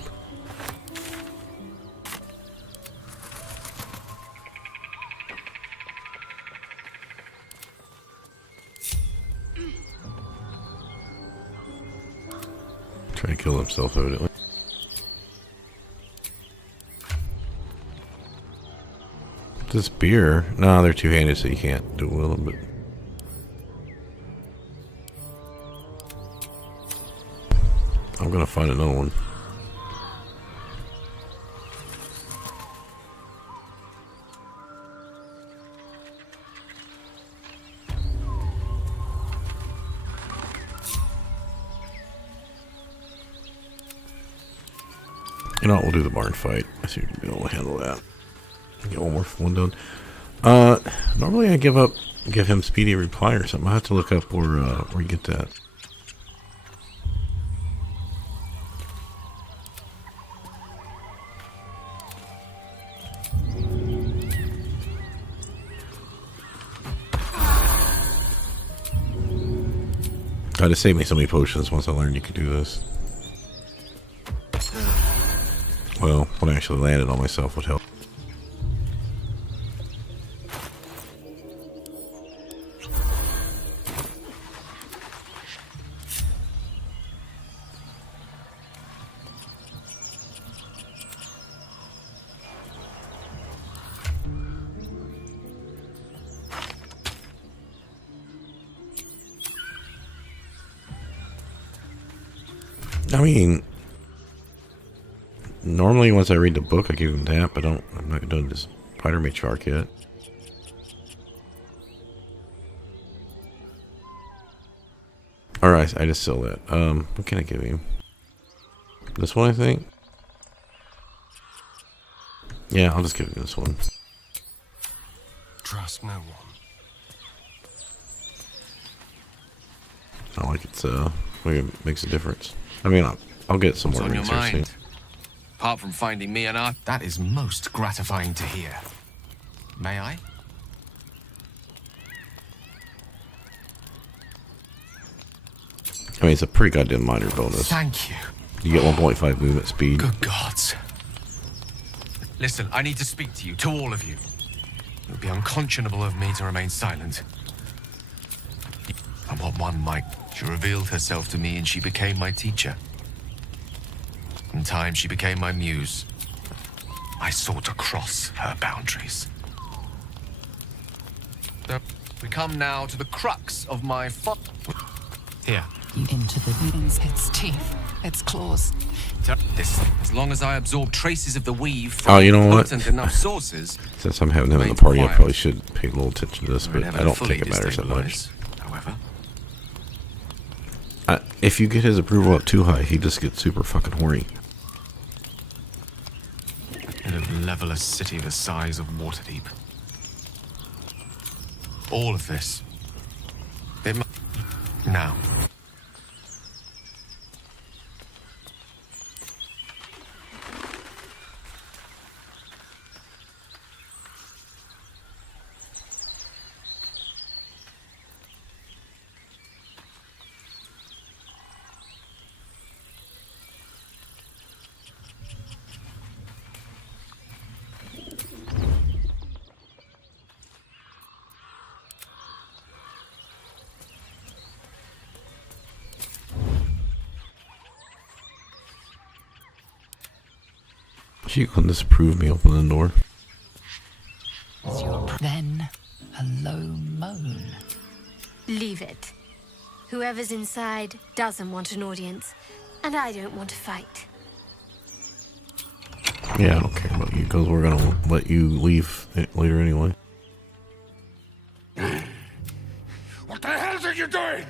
Trying to kill himself, evidently. This spear? No, they're two-handed, so you can't dual wield them, but... I'm gonna find another one. You know what, we'll do the barn fight. I see we can be able to handle that. Get one more one done. Normally I give him speedy reply or something. I have to look up where you get that. God, it saved me so many potions once I learned you could do this. Well, when I actually landed on myself would help. I mean, normally once I read the book, I give him that, but I'm not doing this spider matriarch yet. Alright, I just saw that. What can I give him? This one, I think? Yeah, I'll just give him this one. Trust no one. I like it's, it makes a difference. I mean, I'll get some more What's on your rings here soon. mind? Apart from finding me and I. That is most gratifying to hear. May I? I mean, it's a pretty goddamn minor bonus. Thank you. You get 1.5 movement speed. Good gods. Listen, I need to speak to you, to all of you. It would be unconscionable of me to remain silent. And what one might. She revealed herself to me and she became my teacher. In time, she became my muse. I sought to cross her boundaries. So, we come now to the crux of my Here. Into the beings, its teeth, its claws. This, as long as I absorb traces of the weave Oh, you know what? potent enough sources. Since I'm having him in the remains party, I quiet. probably should pay a little attention to this, but Never I don't fully think it matters that much. destabilize, however. If you get his approval up too high, he just gets super fucking horny. In a level a city the size of Waterdeep. All of this. Now. She couldn't disapprove me opening the door. Then a low moan. Leave it. Whoever's inside doesn't want an audience, and I don't want to fight. Yeah, I don't care about you, because we're gonna let you leave later anyway. What the hell are you doing?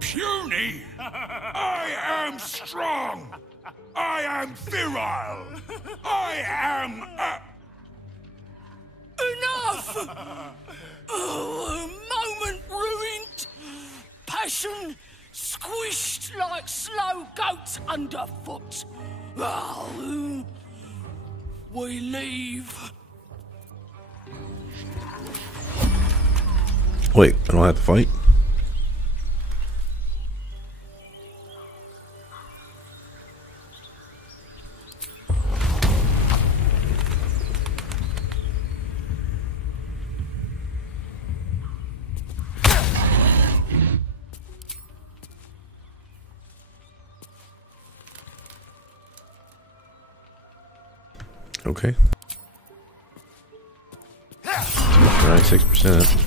Puny! I am strong! I am virile! I am Enough! Oh, a moment ruined. Passion squished like slow goats underfoot. Oh, we leave. Wait, I don't have to fight? Okay. 96%.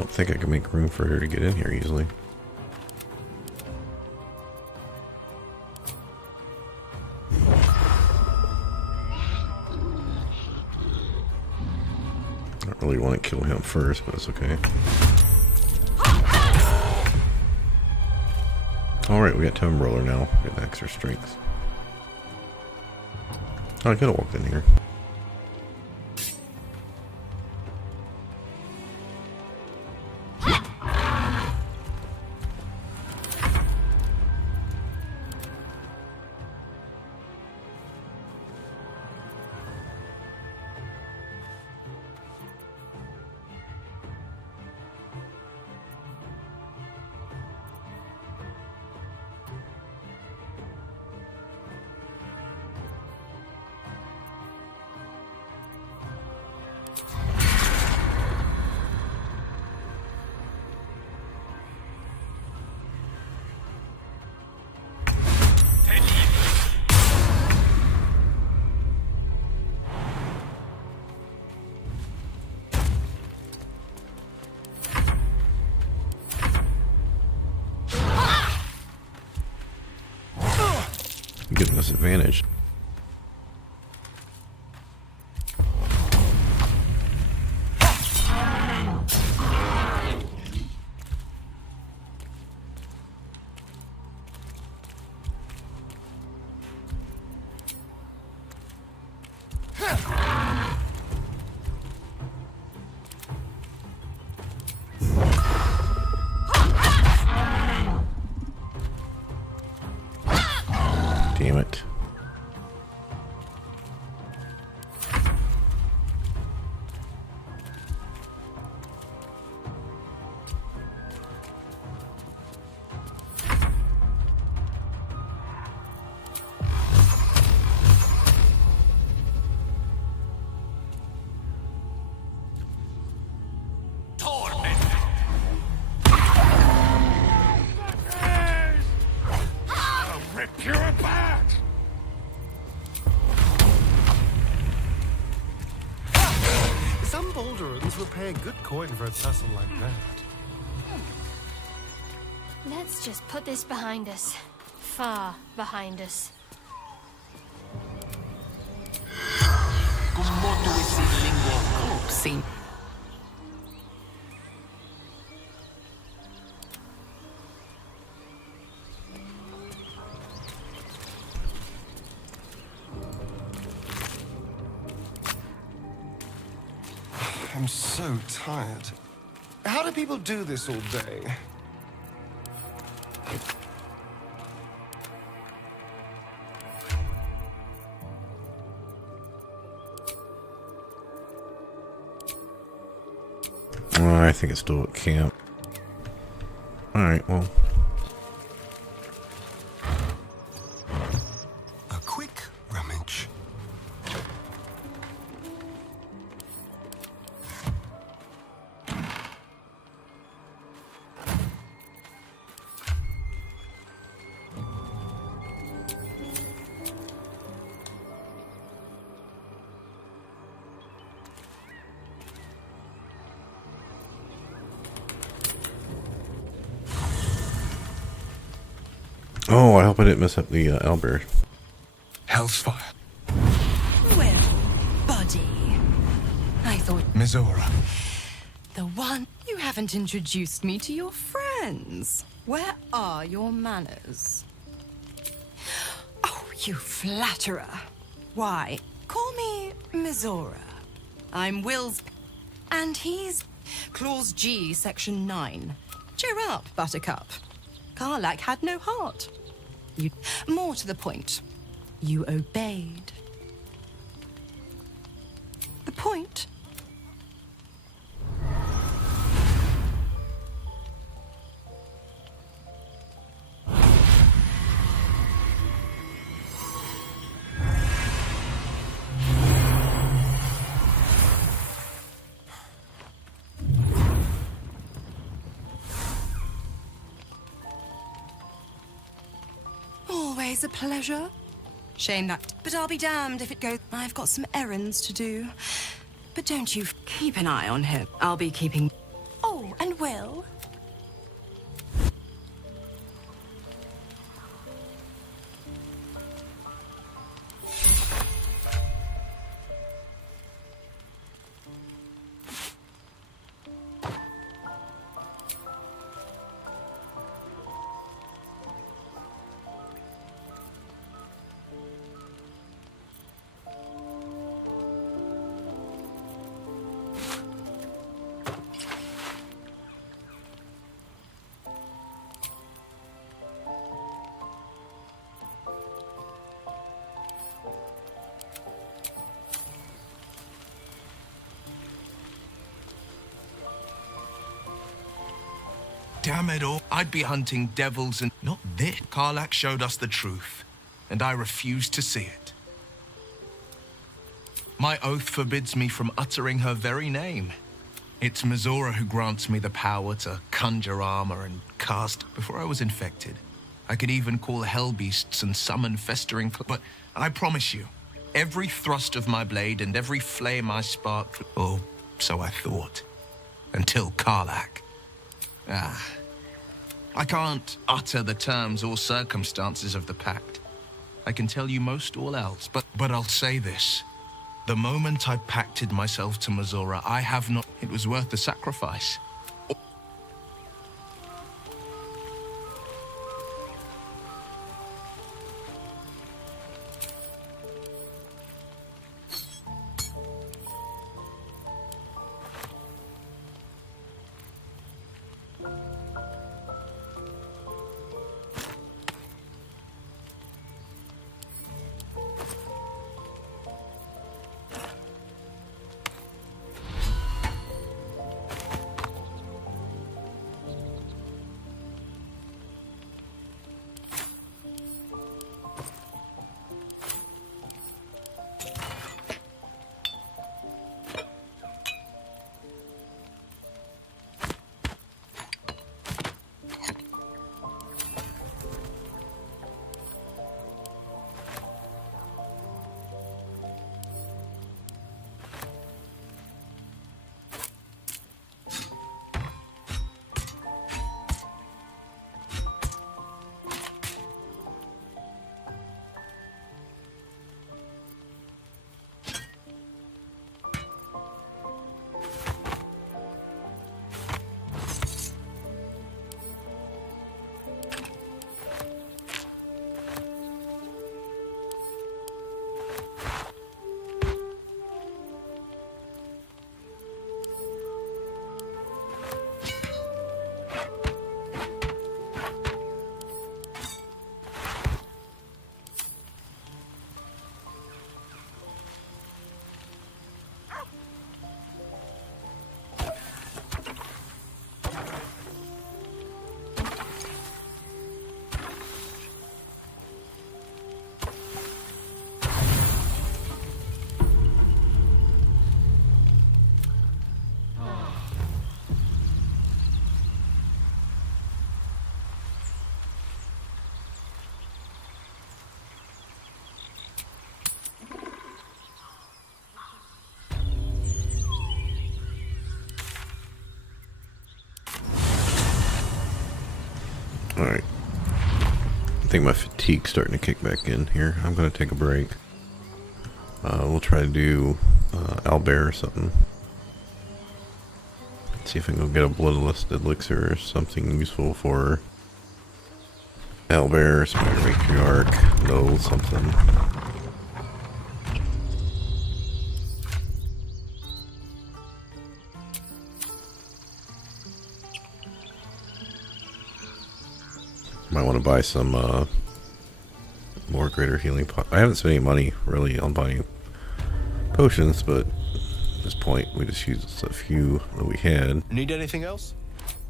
don't think I can make room for her to get in here easily. I don't really want to kill him first, but it's okay. Alright, we got Tomb Roller now. We got extra strength. Oh, I could have walked in here. Getting this advantage. Damn it. Some Baldurans will pay a good coin for a tussle like that. Let's just put this behind us. Far behind us. See. I'm so tired. How do people do this all day? I think it's still at camp. Alright, well. A quick rummage. Oh, I hope I didn't mess up the owlbear. Hell's fire. Well, buddy. I thought Mizora. the one. You haven't introduced me to your friends. Where are your manners? Oh, you flatterer. Why? Call me Mizora. I'm Will's. And he's Clause G, Section 9. Cheer up, Buttercup. Karlak had no heart. You. More to the point. You obeyed. The point? Always a pleasure. Shame that. But I'll be damned if it goes. I've got some errands to do. But don't you keep an eye on him. I'll be keeping. Oh, and Will? Damn it all. I'd be hunting devils and not this. Karlach showed us the truth, and I refuse to see it. My oath forbids me from uttering her very name. It's Mizora who grants me the power to conjure armor and cast. Before I was infected, I could even call hell beasts and summon festering. But I promise you, every thrust of my blade and every flame I sparked, or so I thought, until Karlach. I can't utter the terms or circumstances of the pact. I can tell you most all else, but I'll say this. The moment I pacted myself to Mizora, I have not... It was worth the sacrifice. Alright. I think my fatigue's starting to kick back in here. I'm going to take a break. We'll try to do owlbear or something. See if I can go get a bloodlust elixir or something useful for owlbear, spider matriarch, no something. Might want to buy some more greater healing pot. I haven't spent any money really on buying potions, but at this point we just used a few that we had. Need anything else?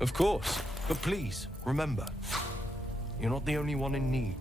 Of course. But please, remember, you're not the only one in need.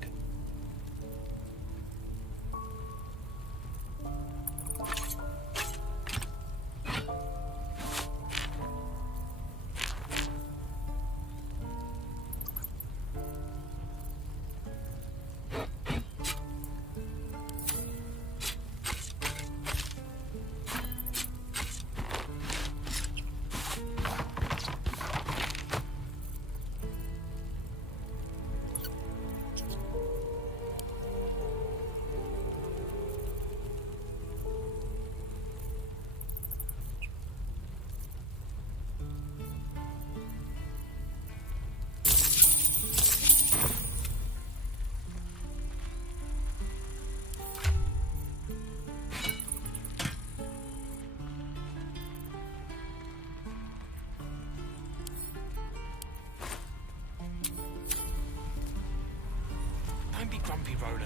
grumpy, Roland.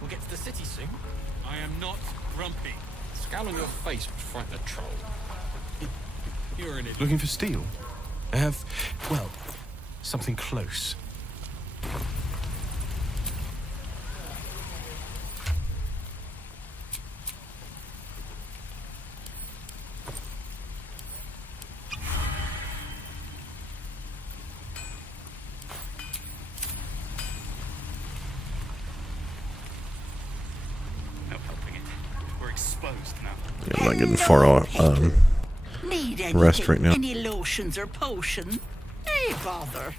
We'll get to the city soon. I am not grumpy. Scowl on your face would frighten a troll. You're an idiot. Looking for steel? I have, well, something close. No helping it. We're exposed now. Yeah, I'm not getting far off. Need Rest anything? right now. Any lotions or potion? Hey, bother.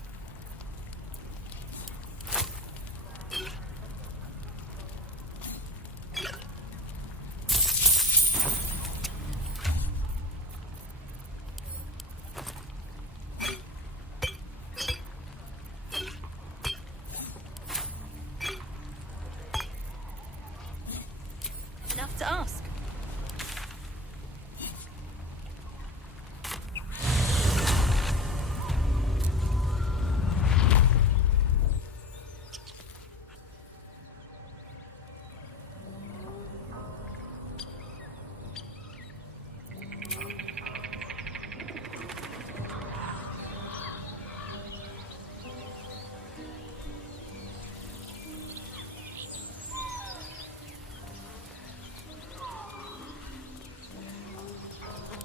Enough to ask.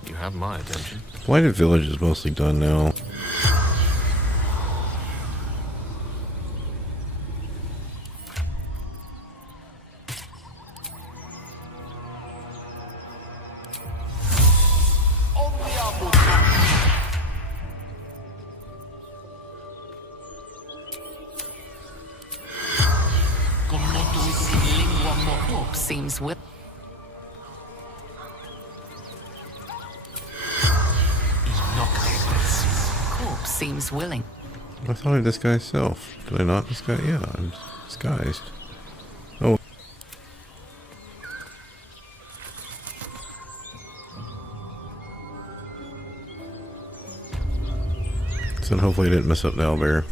You have my attention. Blighted Village is mostly done now. Seems will. Corpse seems willing. I thought I disguised self. Did I not disguise? Yeah, I'm disguised. Oh. So hopefully I didn't mess up the owlbear.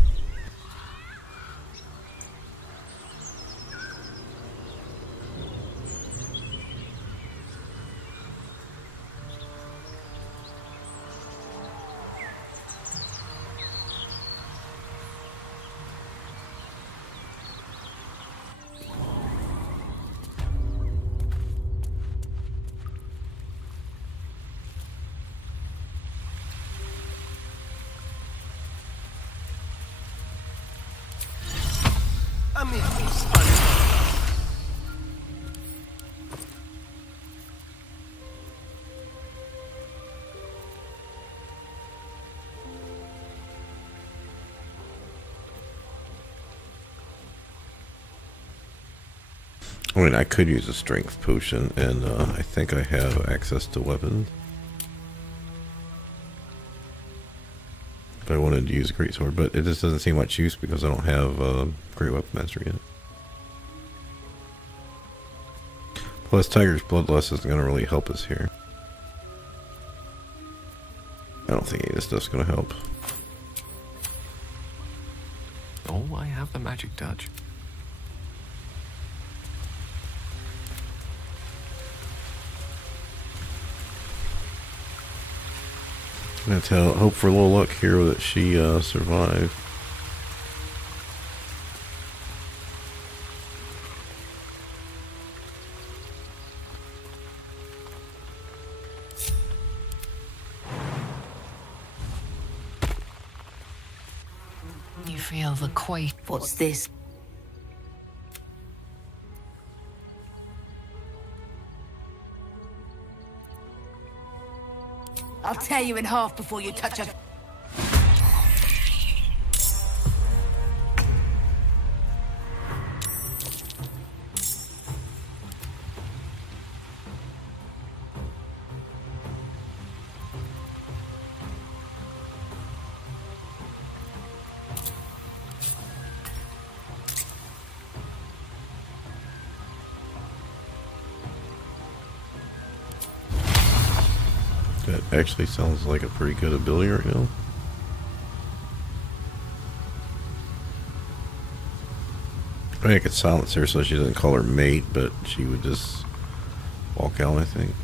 I mean, I could use a strength potion, and I think I have access to weapons. If I wanted to use a greatsword, but it just doesn't seem much use because I don't have great weapon master yet. Plus, Tiger's Bloodlust isn't going to really help us here. I don't think any of this stuff's going to help. Oh, I have the magic touch. Let's hope for a little luck here that she survived. You feel the quake. What's this? I'll tear you in half before you touch a... That actually sounds like a pretty good ability right now. I mean, I could silence her so she doesn't call her mate, but she would just walk out, I think.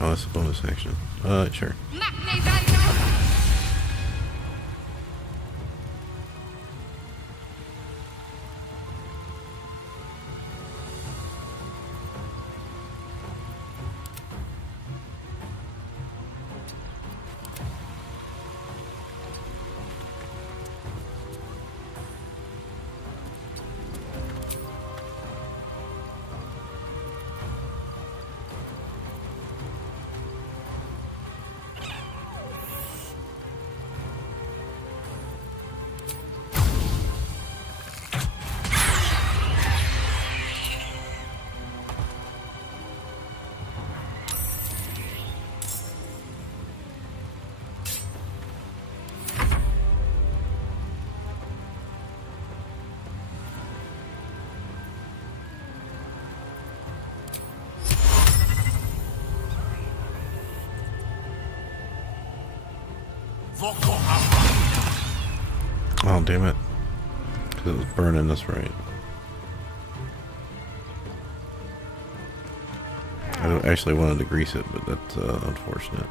Oh, that's a bonus action. Sure. Oh, damn it. 'Cause it was burning us right. I actually wanted to grease it, but that's unfortunate.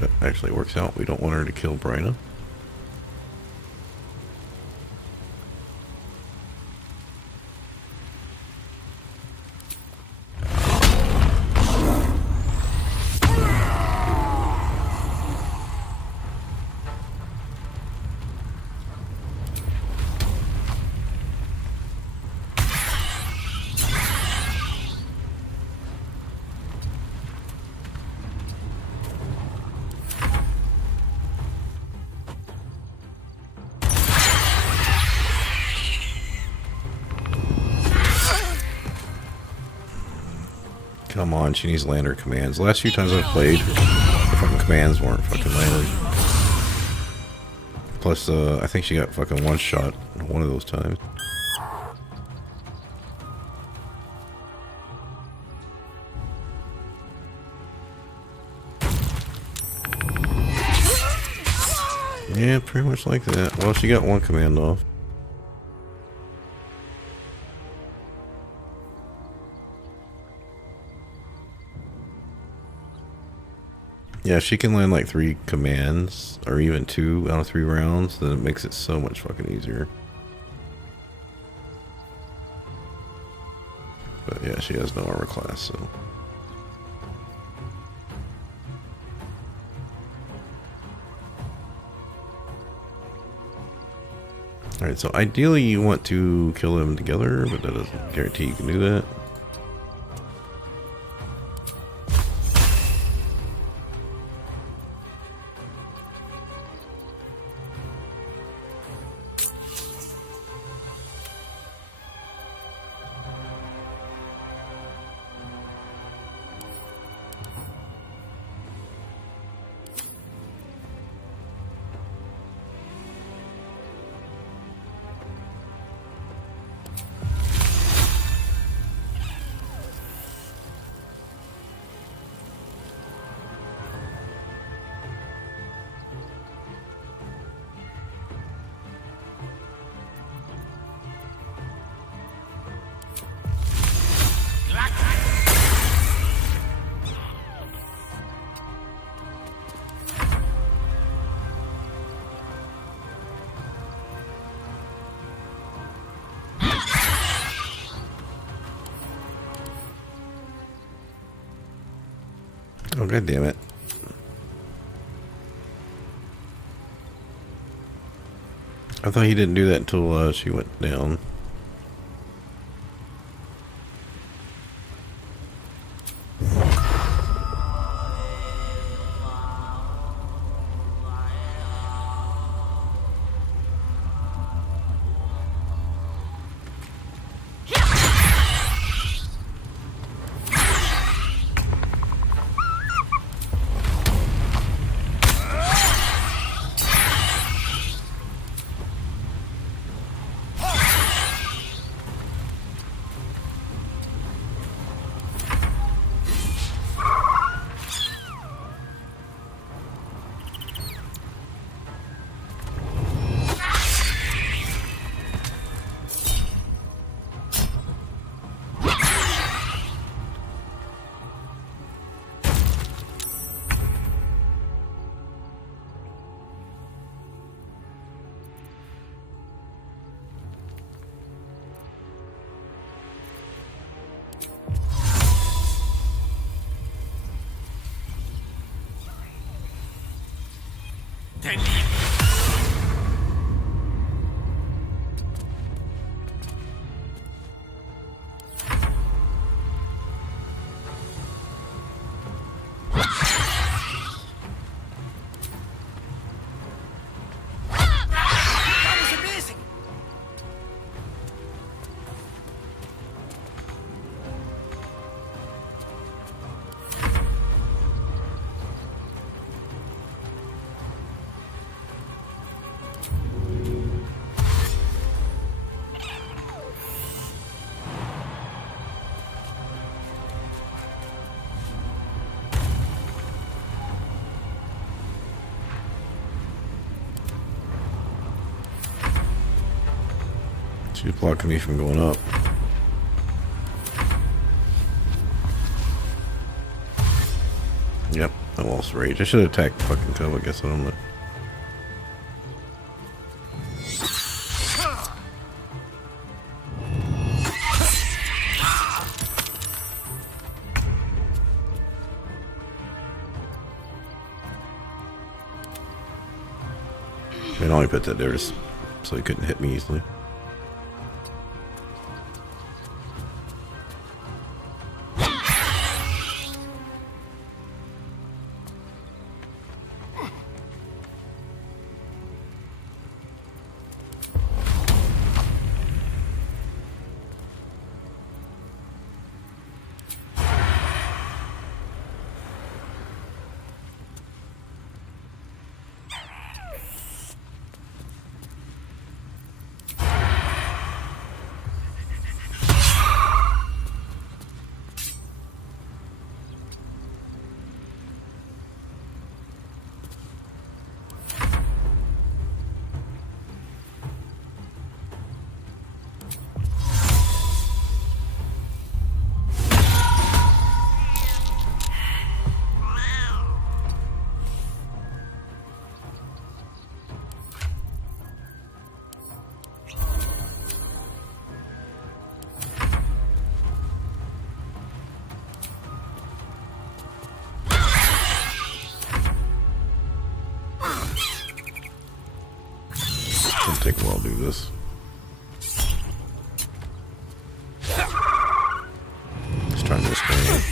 That actually works out. We don't want her to kill Bryna. Come on, she needs to land her commands. The last few times I've played, the fucking commands weren't fucking landed. Plus, I think she got fucking one shot one of those times. Yeah, pretty much like that. Well, she got one command off. Yeah, if she can land like 3 commands, or even 2 out of 3 rounds, then it makes it so much fucking easier. But yeah, she has no armor class, so. Alright, so ideally you want to kill them together, but that doesn't guarantee you can do that. Oh, god damn it. I thought he didn't do that until she went down. She's blocking me from going up. Yep, I lost rage. I should have attacked the fucking cub, I guess. I don't know. I mean, I only put that there just so he couldn't hit me easily. Take a while to do this. Just trying to explain it.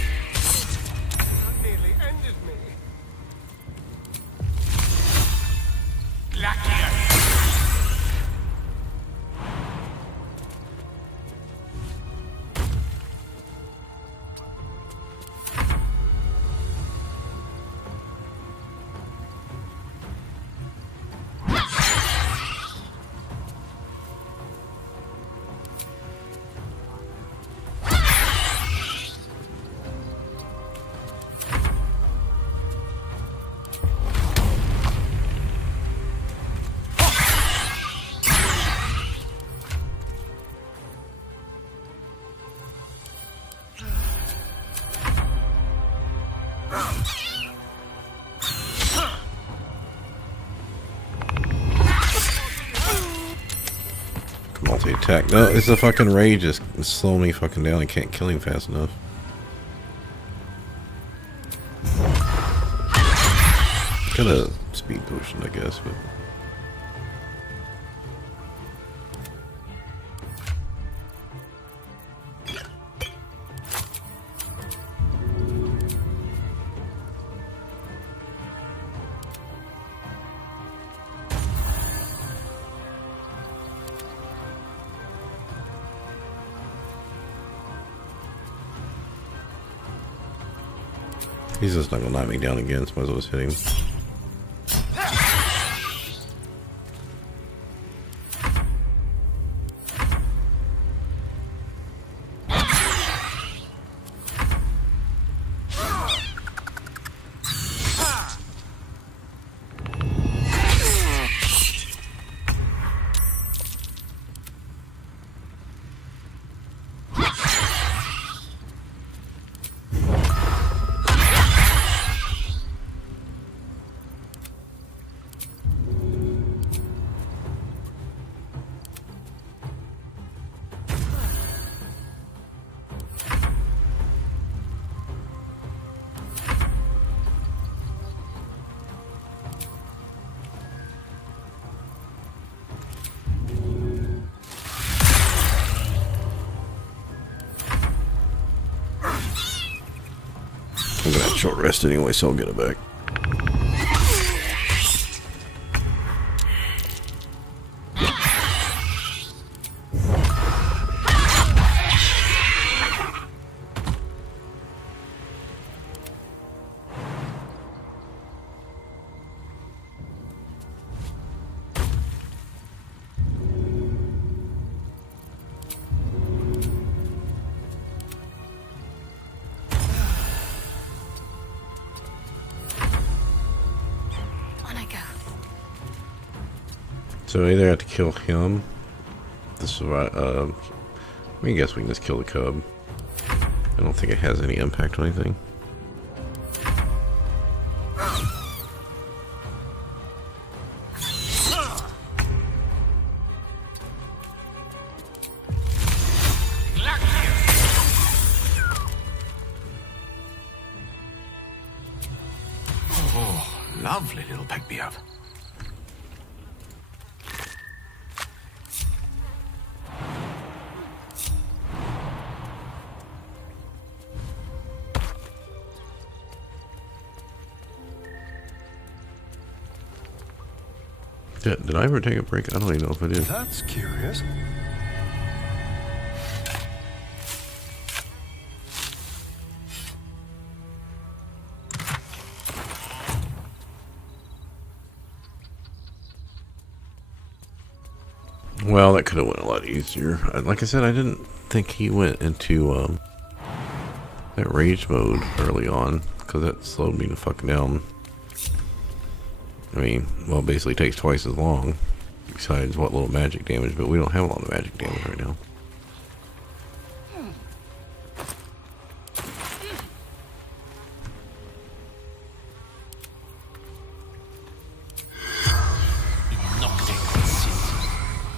Multi-attack. No, it's a fucking rage. It's slowing me fucking down. I can't kill him fast enough. Got a speed potion, I guess, but... He's just not gonna knock me down again, so might as well just hit him. Short rest anyway, so I'll get it back. So I either have to kill him. This is what, I guess we can just kill the cub. I don't think it has any impact on anything. Oh, lovely little peg-me-up. Did I ever take a break? I don't even know if I did. That's curious. Well, that could have went a lot easier. Like I said, I didn't think he went into that rage mode early on, because that slowed me the fuck down. I mean, well, it basically takes twice as long, besides what little magic damage, but we don't have a lot of magic damage right now.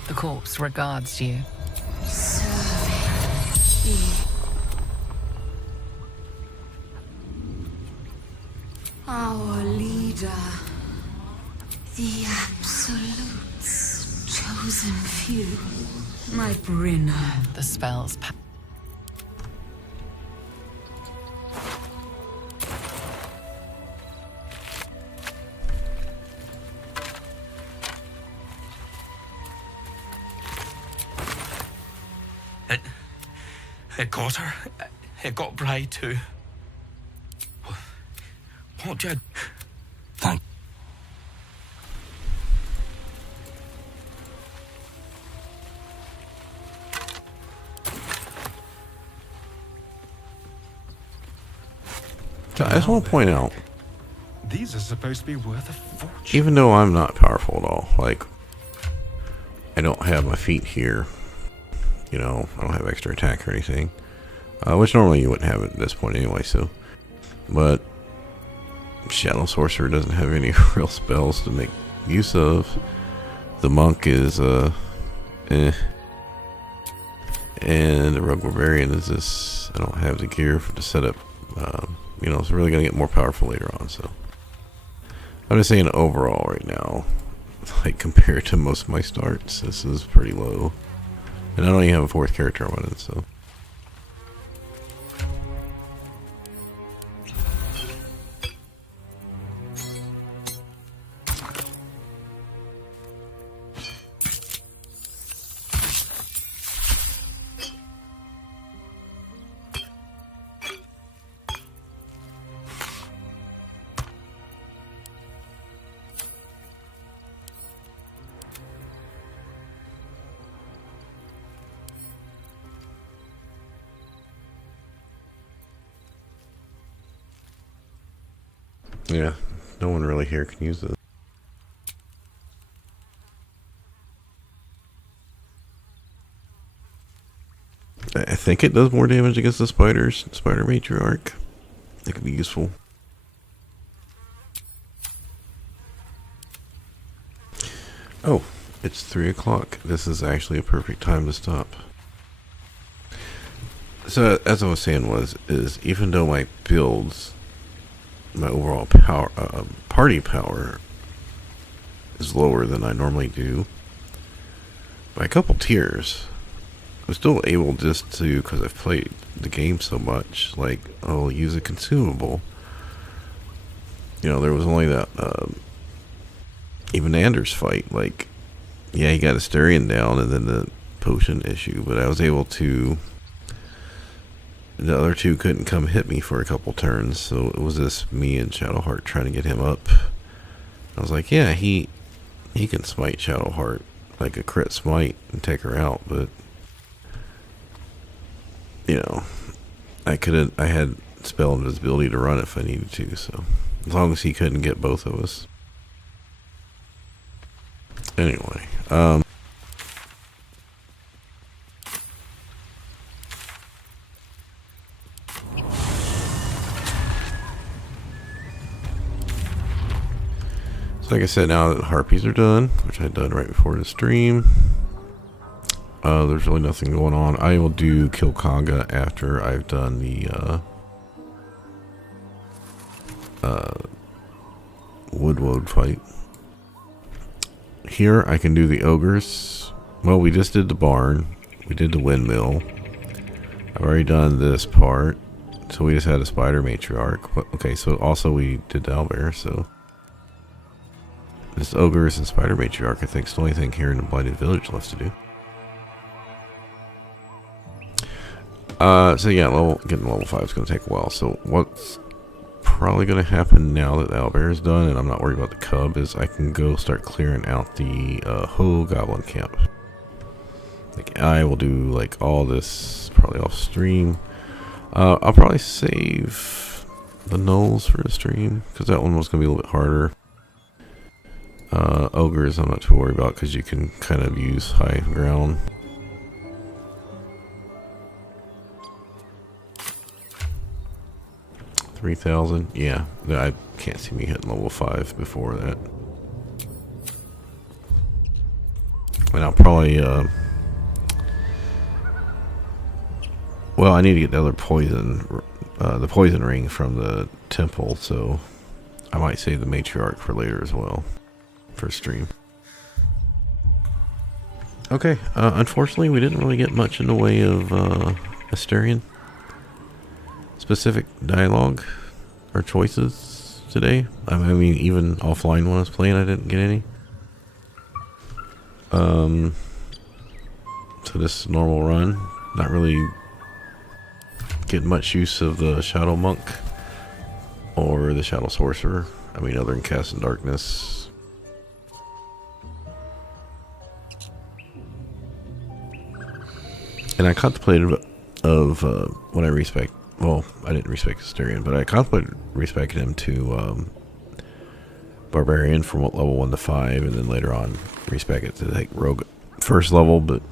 The corpse regards you. Our leader, the Absolute's chosen few, my Brinner. The spell's It got her. It got Bride too. What did... Thank... So I just want to point out, These are supposed to be worth a fortune. even though I'm not powerful at all, like, I don't have my feet here, you know, I don't have extra attack or anything, which normally you wouldn't have at this point anyway, so, but Shadow Sorcerer doesn't have any real spells to make use of. The Monk is, and the Rogue Barbarian is this, I don't have the gear to set up, you know, it's really going to get more powerful later on, so. I'm just saying overall right now, like compared to most of my starts, this is pretty low. And I don't even have a fourth character on it, so. Yeah, no one really here can use this. I think it does more damage against the spiders. Spider Matriarch. It could be useful. Oh, it's 3 o'clock. This is actually a perfect time to stop. So, as I was saying is even though my builds, my overall power, party power is lower than I normally do by a couple tiers, I'm still able just to, because I've played the game so much, like, I'll use a consumable You know, there was only that even Anders fight. Like, yeah, he got Astarion down, and then the potion issue. But I was able to. The other two couldn't come hit me for a couple turns, so it was just me and Shadowheart trying to get him up. I was like, yeah, he can smite Shadowheart like a crit smite and take her out, but you know, I had spell invisibility to run if I needed to, so as long as he couldn't get both of us. Anyway, like I said, now that the harpies are done, which I done right before the stream, there's really nothing going on. I will do Kilkanga after I've done the Woodwode fight. Here I can do the ogres. Well, we just did the barn. We did the windmill. I've already done this part. So we just had a spider matriarch. Okay, so also we did the owlbear, so this ogres and spider matriarch, I think, is the only thing here in the Blighted Village left to do. So yeah, getting level 5 is going to take a while. So what's probably going to happen now that the owlbear is done, and I'm not worried about the cub, is I can go start clearing out the Ho Goblin camp. Like, I will do like all this probably off stream. I'll probably save the gnolls for the stream, because that one was going to be a little bit harder. Ogres I'm not too worried about, because you can kind of use high ground. $3,000, yeah, I can't see me hitting level 5 before that. And I'll probably well, I need to get the other poison, the poison ring from the temple, so I might save the matriarch for later as well, for stream. Okay, unfortunately we didn't really get much in the way of Astarion specific dialogue or choices today. I mean, even offline when I was playing, I didn't get any. So this normal run, not really getting much use of the Shadow Monk or the Shadow Sorcerer. I mean, other than Cast in Darkness. And I contemplated of when I respect. Well, I didn't respect Astarion, but I contemplated respecting him to Barbarian from level 1 to 5, and then later on respec it to like Rogue first level, but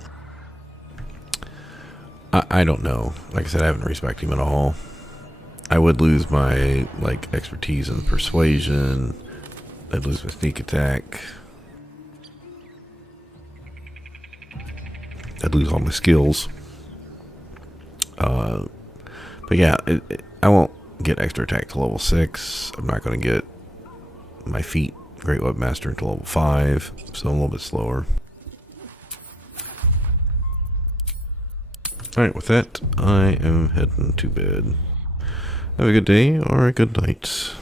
I don't know. Like I said, I haven't respected him at all. I would lose my like expertise in persuasion. I'd lose my sneak attack. I'd lose all my skills. But yeah, I won't get extra attack to level 6. I'm not going to get my feat Great Webmaster to level 5, so I'm a little bit slower. Alright, with that, I am heading to bed. Have a good day or a good night.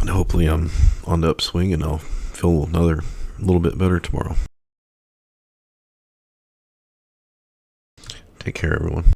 And hopefully I'm on the upswing and I'll feel another little bit better tomorrow. Take care, everyone.